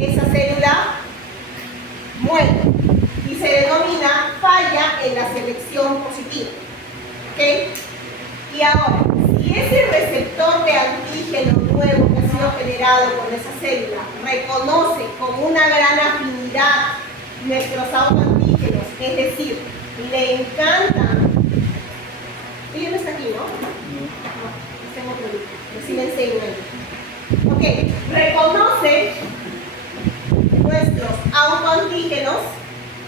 esa célula muere y se denomina falla en la selección positiva. ¿Ok? Y ahora, si ese receptor de antígeno nuevo que ha sido generado por esa célula reconoce con una gran afinidad nuestros autoantígenos, es decir, le encantan. Ella no está aquí, ¿no? No, está en otro grupo, pero sí le enseño ahí. Ok, reconoce nuestros autoantígenos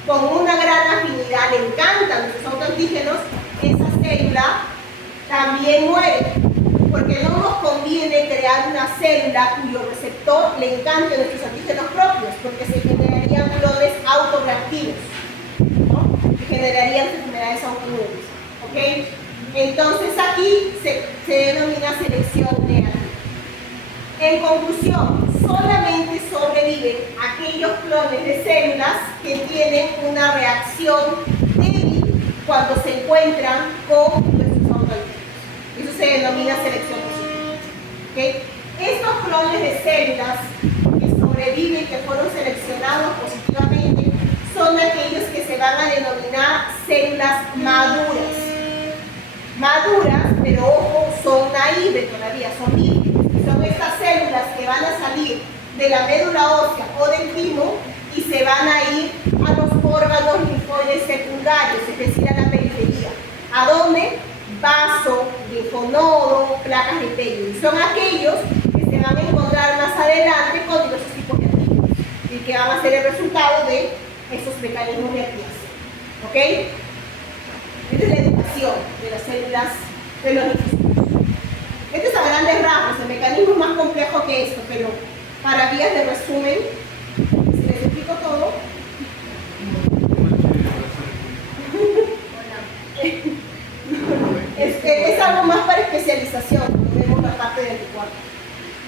con una gran afinidad, le encantan nuestros autoantígenos, esa célula también muere, porque no nos conviene crear una célula cuyo receptor le encante nuestros antígenos propios, porque se generarían clones autorreactivos, ¿no? Se generarían enfermedades autoinmunes, ¿ok? Entonces aquí se denomina selección negativa. En conclusión, solamente sobreviven aquellos clones de células que tienen una reacción débil cuando se encuentran con nuestros autoantígenos. Eso se denomina selección positiva. ¿Okay? Estos clones de células que sobreviven, que fueron seleccionados positivamente, son aquellos que se van a denominar células maduras. Maduras, pero ojo, son naíves todavía, son vírgenes. Son estas células que van a salir de la médula ósea o del timo y se van a ir a los órganos linfoides secundarios, es decir, a la periferia. ¿A dónde? Vaso, linfonodo, placas de Peyronie. Son aquellos que se van a encontrar más adelante con diversos tipos de antígenos y que van a ser el resultado de esos mecanismos de activación. ¿Ok? Esta es la educación de las células de los linfocitos. Esto es a grandes rasgos, el mecanismo es más complejo que esto, pero para vías de resumen, si les explico todo. Es algo más para especialización, vemos la parte del cuarto.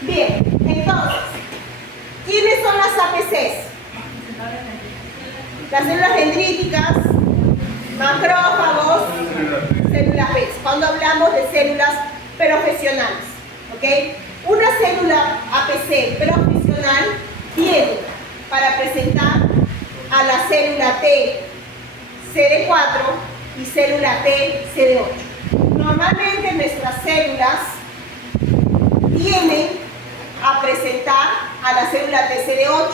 Bien, entonces, ¿quiénes son las APCs? Las células dendríticas, macrófagos, células B. Cuando hablamos de células profesionales, ¿ok? Una célula APC profesional tiene para presentar a la célula T CD4 y célula T CD8. Normalmente nuestras células tienen a presentar a la célula T CD8,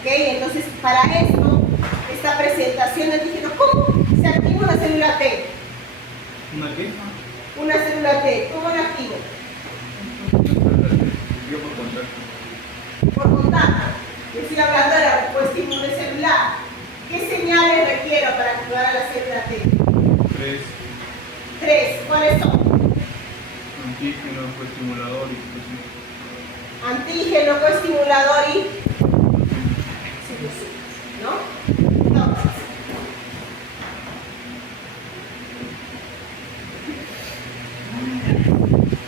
¿ok? Entonces, para esto, esta presentación de antígenos, ¿cómo se activa una célula T? ¿Una qué? Una célula T, ¿cómo la activo? Yo por contacto. Por contacto. Yo estoy hablando de la respuesta inmune celular. ¿Qué señales requiero para activar a la célula T? 3. ¿Cuáles son? Antígeno, coestimulador y Antígeno, coestimulador y citocinas, ¿no? Entonces,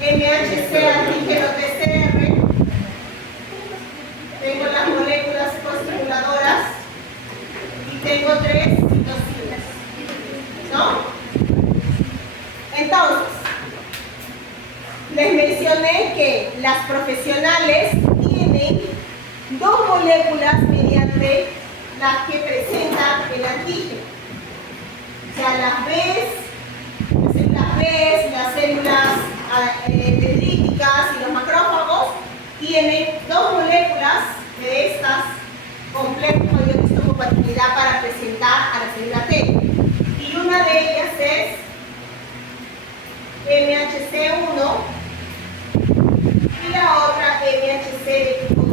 MHC, antígeno TCR, tengo las moléculas coestimuladoras y tengo 3 citocinas, ¿no? Entonces, les mencioné que las profesionales tienen 2 moléculas mediante las que presentan el antígeno. O sea, las células dendríticas y los macrófagos tienen 2 moléculas de estas complejos mayor histocompatibilidad para presentar a la célula T. Y una de ellas es MHC1 y la otra MHC de tipo 2.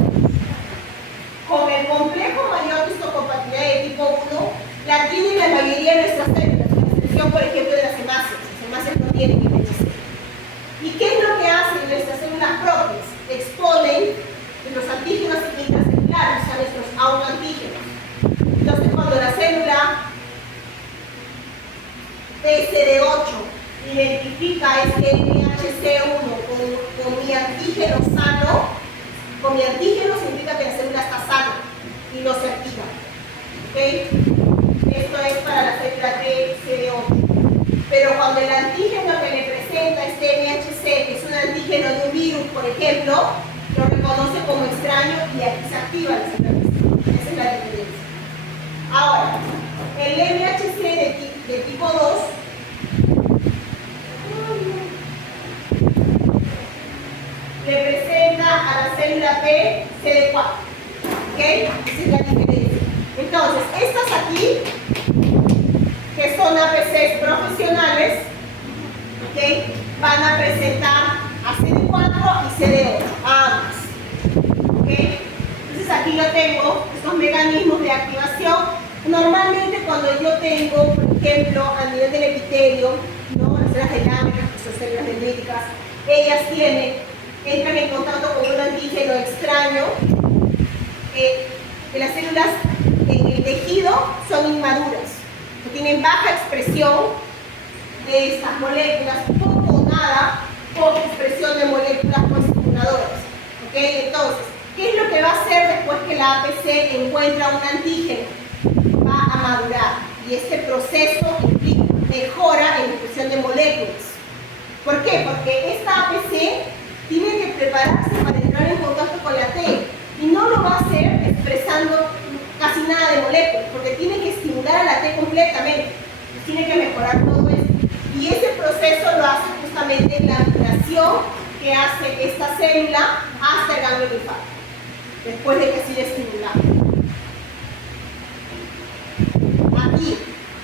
Con el complejo mayor histocompatibilidad de tipo 1 la tienen la mayoría de nuestras células, con excepción por ejemplo de las hemáceas. Las hemáceas no tienen MHC. ¿Y qué es lo que hacen nuestras células propias? Exponen los antígenos intracelulares, a nuestros autoantígenos. Entonces cuando la célula TCD8 identifica este MHC1 con mi antígeno sano, con mi antígeno significa que la célula está sana y no se activa. ¿Ok? Esto es para la célula TCD8. Pero cuando el antígeno que le presenta este MHC, que es un antígeno de un virus, por ejemplo, lo reconoce como extraño y aquí se activa la célula. Esa es la diferencia. Ahora, el MHC de tipo 2 célula P, CD4. ¿Ok? Esa es la diferencia. Entonces, estas aquí, que son APCs profesionales, ¿ok? Van a presentar a CD4 y CD8, a ambas. ¿Ok? Entonces aquí yo tengo estos mecanismos de activación. Normalmente cuando yo tengo, por ejemplo, a nivel del epitelio, ¿no? Las células dinámicas, que son células dendríticas, ellas entran en contacto con un antígeno extraño. Las células en el tejido son inmaduras, que tienen baja expresión de estas moléculas, poco o nada, poca expresión de moléculas coestimuladoras. ¿Ok? Entonces, ¿qué es lo que va a hacer después que la APC encuentra un antígeno? Va a madurar, y este proceso implica mejora en la expresión de moléculas. ¿Por qué? Porque esta APC tiene que prepararse para entrar en contacto con la T, y no lo va a hacer expresando casi nada de moléculas, porque tiene que estimular a la T completamente, tiene que mejorar todo eso. Y ese proceso lo hace justamente la migración que hace esta célula hasta el ganglio linfático, después de que ha sido estimulada. Aquí,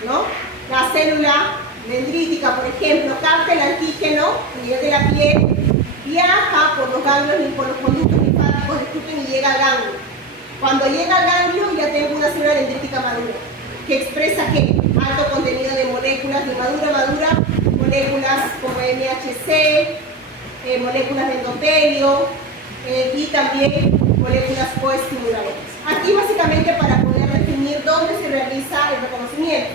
¿no? La célula dendrítica, por ejemplo, capta el antígeno a nivel de la piel, viaja por los ganglios, por los conductos linfáticos, disculpen, y llega al ganglio. Cuando llega al ganglio ya tengo una célula dendrítica madura, que expresa ¿qué? Alto contenido de moléculas de madura, moléculas como MHC, moléculas de endotelio y también moléculas coestimuladoras. Aquí básicamente para poder definir dónde se realiza el reconocimiento.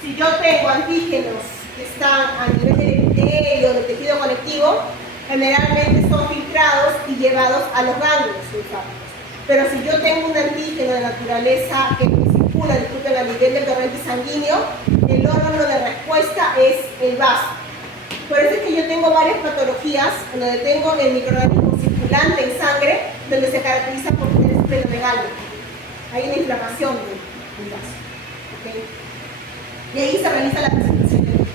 Si yo tengo antígenos que están a nivel del epitelio, del tejido conectivo, generalmente son filtrados y llevados a los ganglios linfáticos. Pero si yo tengo un antígeno de naturaleza que circula, disculpen, a nivel del torrente sanguíneo, el órgano de respuesta es el vaso. Por eso es que yo tengo varias patologías donde tengo el microorganismo circulante en sangre, donde se caracteriza por tener esplenomegalia. Hay una inflamación del vaso. ¿Okay? Y ahí se realiza la presentación del virus.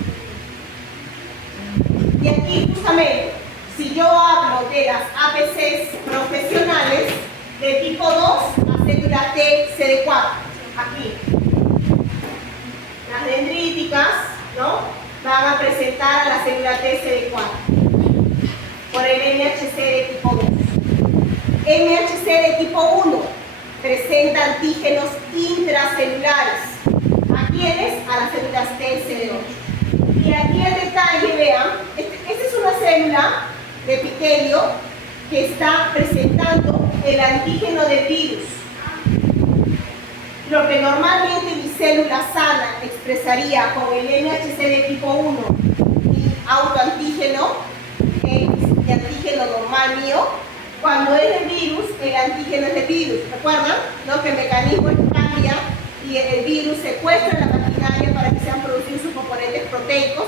Y aquí justamente, si yo hablo de las APCs profesionales de tipo 2, la célula T CD4, aquí. Las dendríticas, ¿no? Van a presentar a la célula T CD4 por el MHC de tipo 2. MHC de tipo 1 presenta antígenos intracelulares. ¿A quiénes? A las células T CD8. Y aquí el detalle, vean, esta es una célula de epitelio que está presentando el antígeno del virus. Lo que normalmente mi célula sana expresaría con el MHC de tipo 1 y autoantígeno, el antígeno normal mío, cuando es de virus, el antígeno es de virus. ¿Recuerdan? ¿No? Que el mecanismo cambia y el virus secuestra la maquinaria para que sean producidos sus componentes proteicos.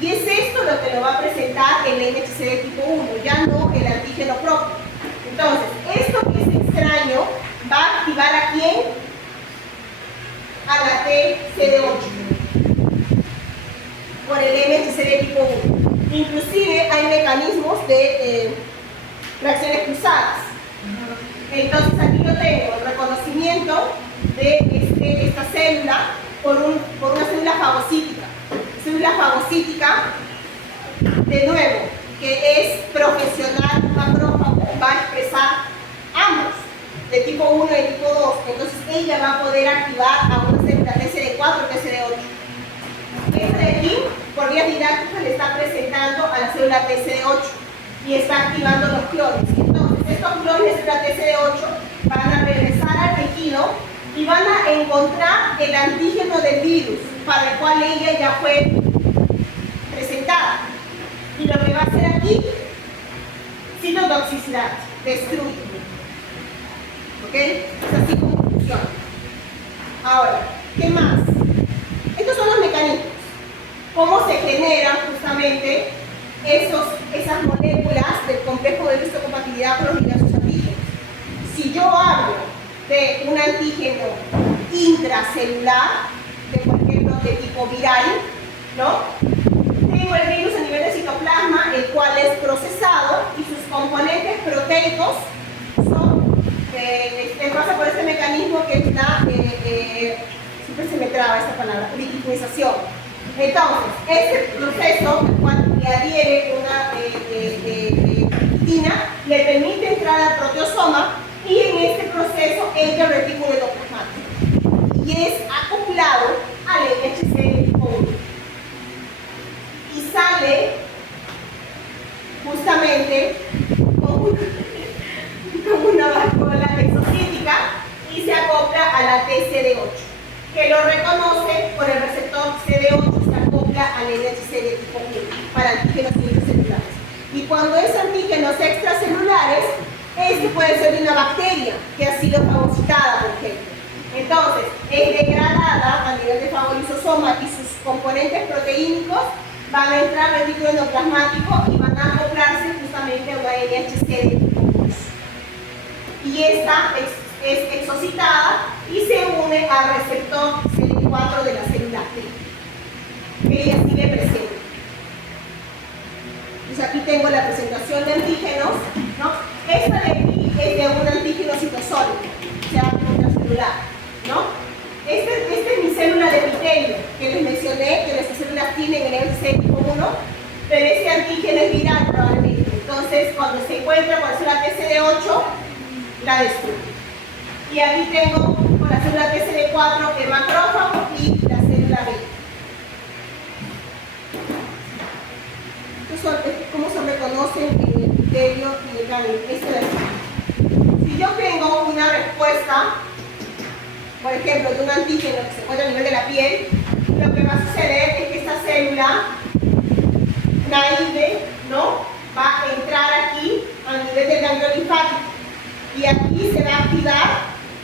Y es esto lo que lo va a presentar el MHC de tipo 1, ya no el antígeno propio. Entonces, esto que es extraño va a activar ¿a quién? A la TCD8 por el MHC de tipo 1. Inclusive hay mecanismos de reacciones cruzadas. Entonces aquí yo tengo el reconocimiento de esta célula por una célula fagocítica. Célula fagocítica, de nuevo, que es profesional macrófago, va a expresar ambos, de tipo 1 y de tipo 2. Entonces ella va a poder activar a una célula TCD4 o TCD8. Esta de aquí, por vías didácticas, le está presentando a la célula TCD8 y está activando los clones. Entonces estos clones de la TCD8 van a regresar al tejido y van a encontrar el antígeno del virus para el cual ella ya fue presentada. Y lo que va a hacer aquí, citotoxicidad, destruye. ¿Ok? Es así como funciona. Ahora, ¿qué más? Estos son los mecanismos. ¿Cómo se generan justamente esas moléculas del complejo de histocompatibilidad con los diversos antígenos? Si yo hablo de un antígeno intracelular, de por ejemplo de tipo viral, ¿no? Tengo el virus a nivel de citoplasma, el cual es procesado y sus componentes proteicos son pasa por este mecanismo que es la, siempre se me traba esta palabra, liquidinización. Entonces, este proceso, el cual le adhiere una proteína, le permite entrar al proteosoma y en este proceso entra el retículo endoplasmático y es acoplado al HCl tipo 1 y sale justamente con una válvula exocítica y se acopla a la TCD8, que lo reconoce por el receptor CD8, se acopla al NHCl tipo 1 para antígenos intracelulares. Y cuando es antígenos extracelulares, este puede ser de una bacteria que ha sido fagocitada, por ejemplo. Entonces, es degradada a nivel de fagolisosoma y sus componentes proteínicos van a entrar al retículo endoplasmático y van a acoplarse justamente a una NHCl tipo 2. Y esta es exocitada y se une al receptor CD4 de la célula T, que ella sí le presenta. Entonces aquí tengo la presentación de antígenos, ¿no? Esta de aquí es de un antígeno citosólico, o sea, intracelular, ¿no? Esta es mi célula de epitelio, que les mencioné que nuestras células tienen el MC tipo 1, pero este antígeno es viral probablemente. Entonces, cuando se encuentra con la célula TCD8, la destruye. Y aquí tengo con la célula TCD4 el macrófago y la célula B. ¿Cómo se reconocen en el epitelio y el ganglio? Si yo tengo una respuesta, por ejemplo, de un antígeno que se encuentra a nivel de la piel, lo que va a suceder es que esta célula naive, ¿no?, va a entrar aquí a nivel del ganglio linfático y aquí se va a activar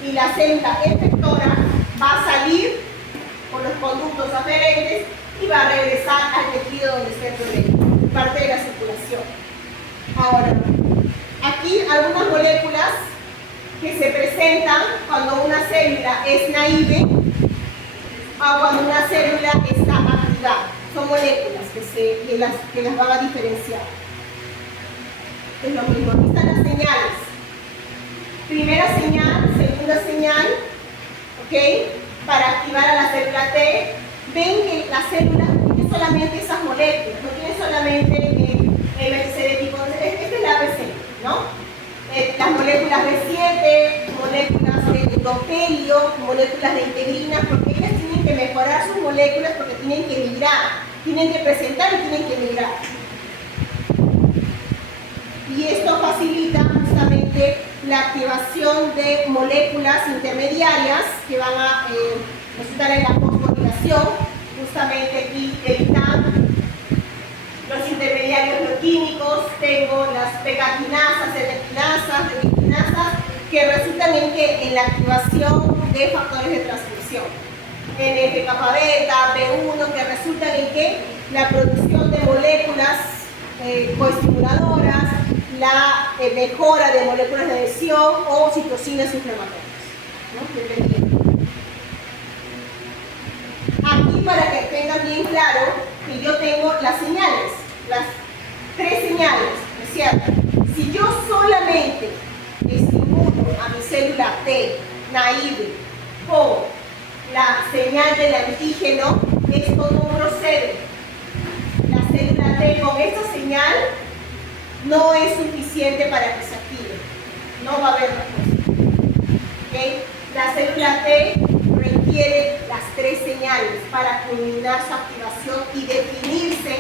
y la célula efectora va a salir por los conductos aferentes y va a regresar al tejido donde está el problema, parte de la circulación. Ahora, aquí algunas moléculas que se presentan cuando una célula es naive o cuando una célula está activada. Son moléculas que las van a diferenciar. Es lo mismo, aquí están las señales. Primera señal, segunda señal, ¿ok? Para activar a la célula T. Ven que la célula no tiene solamente esas moléculas, no tiene solamente el MHC tipo 2, este es la ABC, ¿no? Las moléculas B7, moléculas de endopelio, moléculas de integrinas, porque ellas tienen que mejorar sus moléculas porque tienen que migrar, tienen que presentar y tienen que migrar. Y esto facilita justamente la activación de moléculas intermediarias que van a resultar en la fosforilación. Justamente aquí evitan los intermediarios bioquímicos, tengo las pegatinasas, edectinasas, que resultan en la activación de factores de transcripción. NF-kappa beta, B1, que resultan en que la producción de moléculas coestimuladoras, la mejora de moléculas de adhesión o citocinas inflamatorias, ¿no? Dependiendo. Aquí, para que tengan bien claro que yo tengo las señales, las tres señales, ¿no es cierto? Si yo solamente estimulo a mi célula T naive con la señal del antígeno, esto no procede. La célula T con esta señal no es suficiente para que se active, no va a haber respuesta. ¿Okay? La célula T requiere las tres señales para culminar su activación y definirse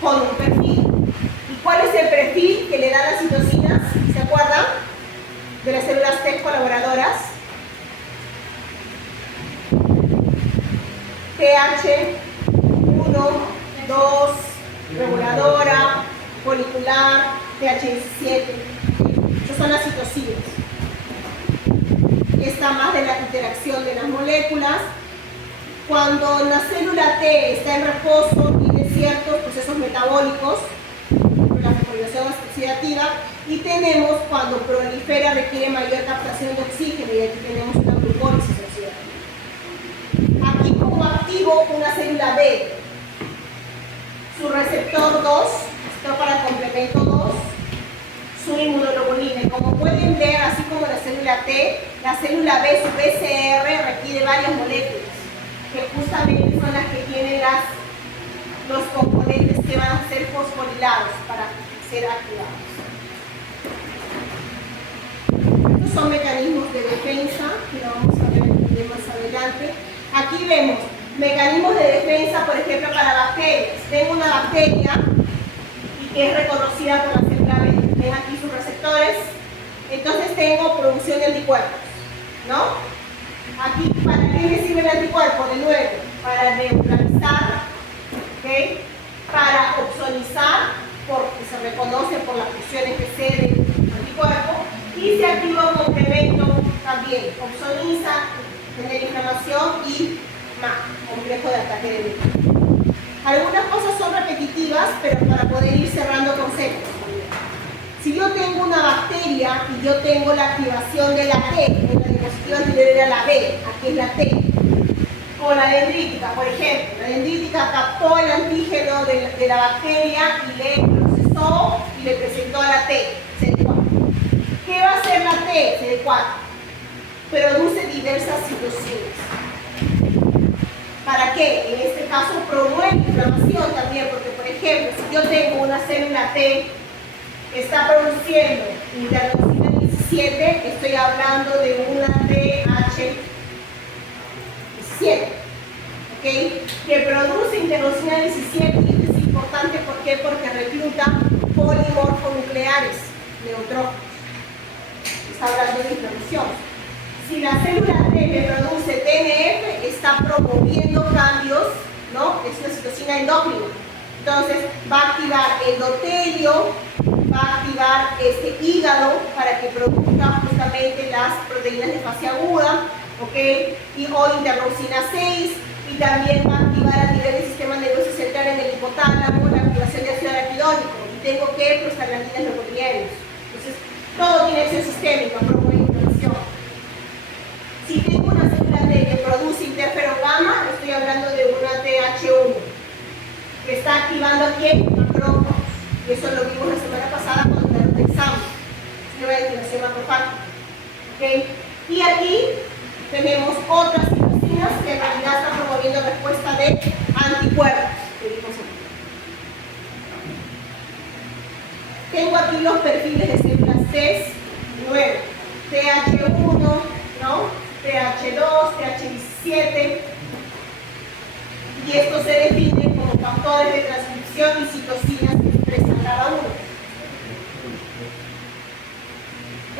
con un perfil. ¿Y cuál es el perfil que le dan las citocinas? ¿Se acuerdan? De las células T colaboradoras. TH1, 2, reguladora, folicular, TH17. Esas son las citocinas. Está más de la interacción de las moléculas. Cuando la célula T está en reposo, tiene ciertos procesos metabólicos, la fosforilación oxidativa, y tenemos cuando prolifera, requiere mayor captación de oxígeno, y aquí tenemos una glucólisis oxidativa. Aquí como activo una célula B, su receptor 2, está para complemento 2, su inmunoglobulina. Como pueden ver, así como la célula célula T, la célula B, su BCR, requiere varias moléculas, que justamente son las que tienen los componentes que van a ser fosforilados para ser activados. Estos son mecanismos de defensa, que lo vamos a ver más adelante. Aquí vemos mecanismos de defensa, por ejemplo, para bacterias. Tengo una bacteria y que es reconocida por la célula B. Ven aquí sus receptores. Entonces tengo producción de anticuerpos, ¿no? Aquí, ¿para qué me sirve el anticuerpo? De nuevo, para neutralizar, ¿ok? Para opsonizar, porque se reconoce por las funciones que se del anticuerpo, y se activa un complemento también, opsoniza, genera inflamación y más, complejo de ataque de virus. Algunas cosas son repetitivas, pero para poder ir cerrando conceptos. Si yo tengo una bacteria y yo tengo la activación de la T, en la diapositiva anterior era la B, aquí es la T, o la dendrítica, por ejemplo, la dendrítica captó el antígeno de la bacteria y le procesó y le presentó a la T, CD4. ¿Qué va a hacer la T, CD4? Produce diversas citocinas. ¿Para qué? En este caso promueve inflamación también, porque por ejemplo, si yo tengo una célula T que está produciendo interleucina 17, estoy hablando de una TH17, ¿ok? Que produce interleucina 17, y esto es importante, ¿por qué? Porque recluta polimorfonucleares neutrófilos. Está hablando de inflamación. Si la célula T me produce TNF, está promoviendo cambios, ¿no? Es una citocina endócrina. Entonces va a activar endotelio, va a activar este hígado para que produzca justamente las proteínas de fase aguda, ¿ok? O interleucina 6, y también va a activar a nivel del sistema nervioso central en el hipotálamo la activación de ácido araquidónico, y tengo que prostaglandinas leucotrienos. Entonces todo tiene acción sistémica, promueve inflamación. Si tengo una célula T que produce interferón gamma, estoy hablando de una TH1 que está activando aquí macrófagos. Y eso lo vimos la semana pasada cuando dieron el examen. Sistema de activación macrofágica. ¿Okay? Y aquí tenemos otras citocinas que en realidad están promoviendo respuesta de anticuerpos. Tengo aquí los perfiles de células T, 9, TH1, ¿no? TH2, TH17, y esto se define como factores de transcripción y citocinas que expresan cada uno.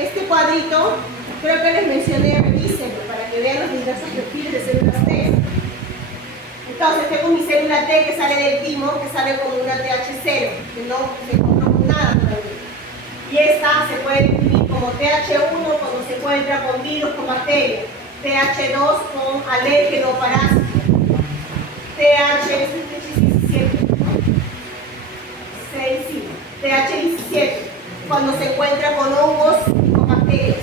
Este cuadrito, creo que les mencioné, revísenlo para que vean los diversos perfiles de células T. Entonces tengo mi célula T que sale del timo, que sale como una TH0, que no se encontró con nada todavía. Y esta se puede definir como TH1 cuando se encuentra con virus, con bacterias, TH2 con alérgeno o parásito, TH17, TH17 cuando se encuentra con hongos y con bacterias.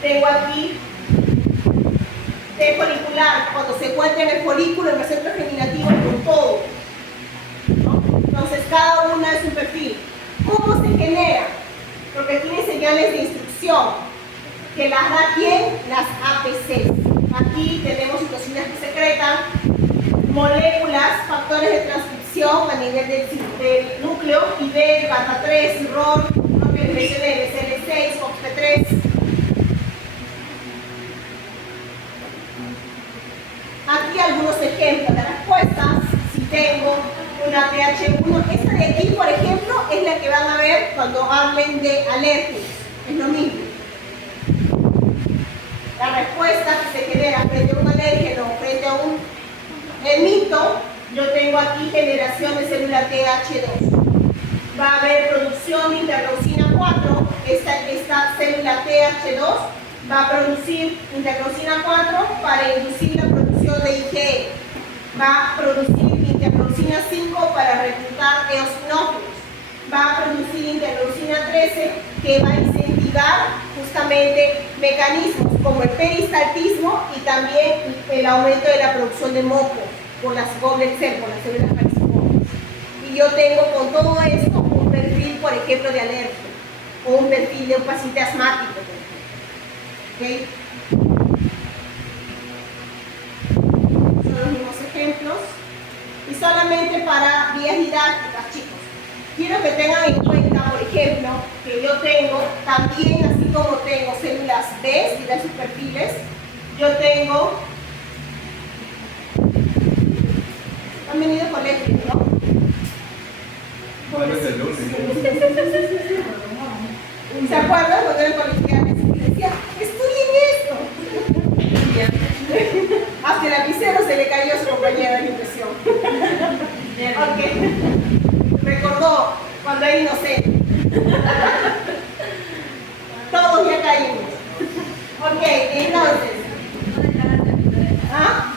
Tengo aquí T folicular cuando se encuentra en el folículo, en el centro germinativo con todo, ¿no? Entonces cada una es un perfil. ¿Cómo se genera? Porque tiene señales de instrucción que las da ¿quién? Las APCs. Aquí tenemos citocinas que secretan moléculas, factores de transcripción a nivel del núcleo, IBET, beta-3, ROR, lo que les mencioné, BCL6, OXP3. Aquí algunos ejemplos de respuestas. Si tengo una TH1, esta de aquí, por ejemplo, es la que van a ver cuando hablen de alérgenos. Es lo mismo. La respuesta que se genera frente a un alérgeno o frente a un mito, yo tengo aquí generación de célula TH2. Va a haber producción de interleucina 4, esta célula TH2 va a producir interleucina 4 para inducir la producción de IgE. Va a producir interleucina 5 para reclutar eosinófilos. Va a producir interleucina 13 que va a incentivar justamente mecanismos como el peristaltismo y también el aumento de la producción de moco con las goblet cell, con las células parasitarias. Y yo tengo con todo esto un perfil, por ejemplo, de alergia o un perfil de un paciente asmático. ¿Ok? Son los mismos ejemplos. Y solamente para vías didácticas, chicos. Quiero que tengan en cuenta, por ejemplo, que yo tengo también, así como tengo células B, diversos perfiles, yo tengo... Han venido al colegio, ¿no? Bueno, es el lunes. ¿Se acuerdan cuando eran colegiales? Y decía, estudien esto. Hasta el lapicero se le cayó a su compañera de impresión. Ok. Recordó cuando era inocente. Todos ya caímos. Ok, entonces. ¿Ah?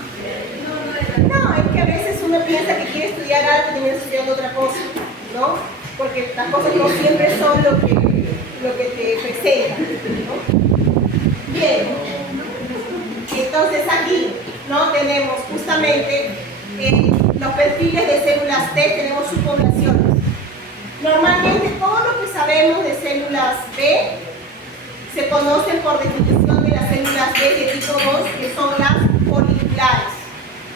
No, es que a veces uno piensa que quiere estudiar algo y termina estudiando otra cosa, ¿no? Porque las cosas no siempre son lo que te presentan, ¿no? Bien. Entonces aquí, ¿no? Tenemos justamente los perfiles de células T, tenemos subpoblaciones. Normalmente todo lo que sabemos de células B se conocen por definición de las células B de tipo 2, que son las foliculares.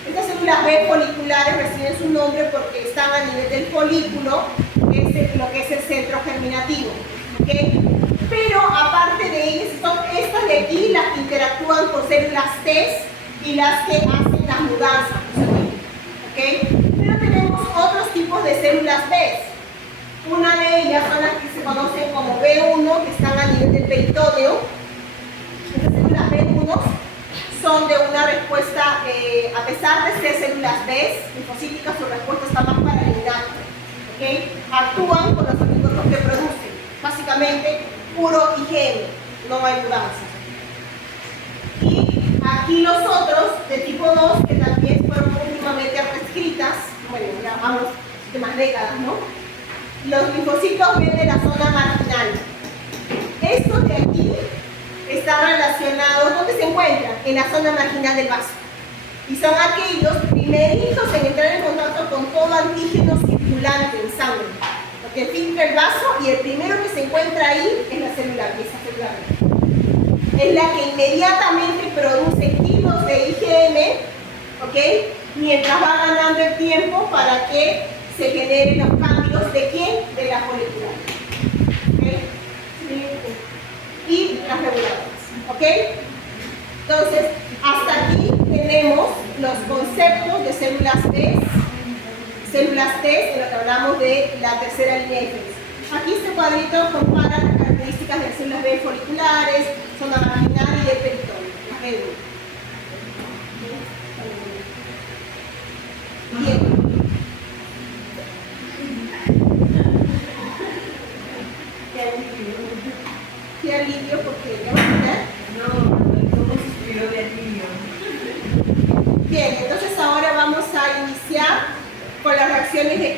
Estas células B foliculares reciben su nombre porque están a nivel del folículo, que es lo que es el centro germinativo. ¿Okay? Pero aparte de ellas, son estas de aquí las que interactúan con células T y las que hacen las mudanzas. ¿Okay? Pero tenemos otros tipos de células B. Una de ellas son las que se conocen como B1, que están a nivel del peritoneo. Estas células B1 son de una respuesta, a pesar de ser células B linfocíticas, su respuesta está más paralineante. ¿Okay? Actúan con los anticuerpos que producen, básicamente puro IgM, no hay mudanzas. Y aquí los otros de tipo 2, que también fueron últimamente reescritas, bueno, ya vamos de más décadas, ¿no? Los linfocitos B de la zona marginal. Estos de aquí están relacionados, ¿dónde se encuentran? En la zona marginal del vaso. Y son aquellos primeritos en entrar en contacto con todo antígeno circulante en sangre. Porque filtra el vaso y el primero que se encuentra ahí es la célula B, esa célula B. Es la que inmediatamente produce kilos de IgM, ¿ok? Mientras va ganando el tiempo para que se generen los cambios de quién? De la folicular. ¿Okay? Y las reguladoras. ¿Ok? Entonces, hasta aquí tenemos los conceptos de células T, en lo que hablamos de la tercera línea de diferencia. Aquí este cuadrito compara las características de las células B foliculares, zona marginal y de peritoneo. Bien. Qué alivio, porque ya va a mirar. No, ¿cómo suspiro de alivio? Bien, entonces ahora vamos a iniciar con las reacciones de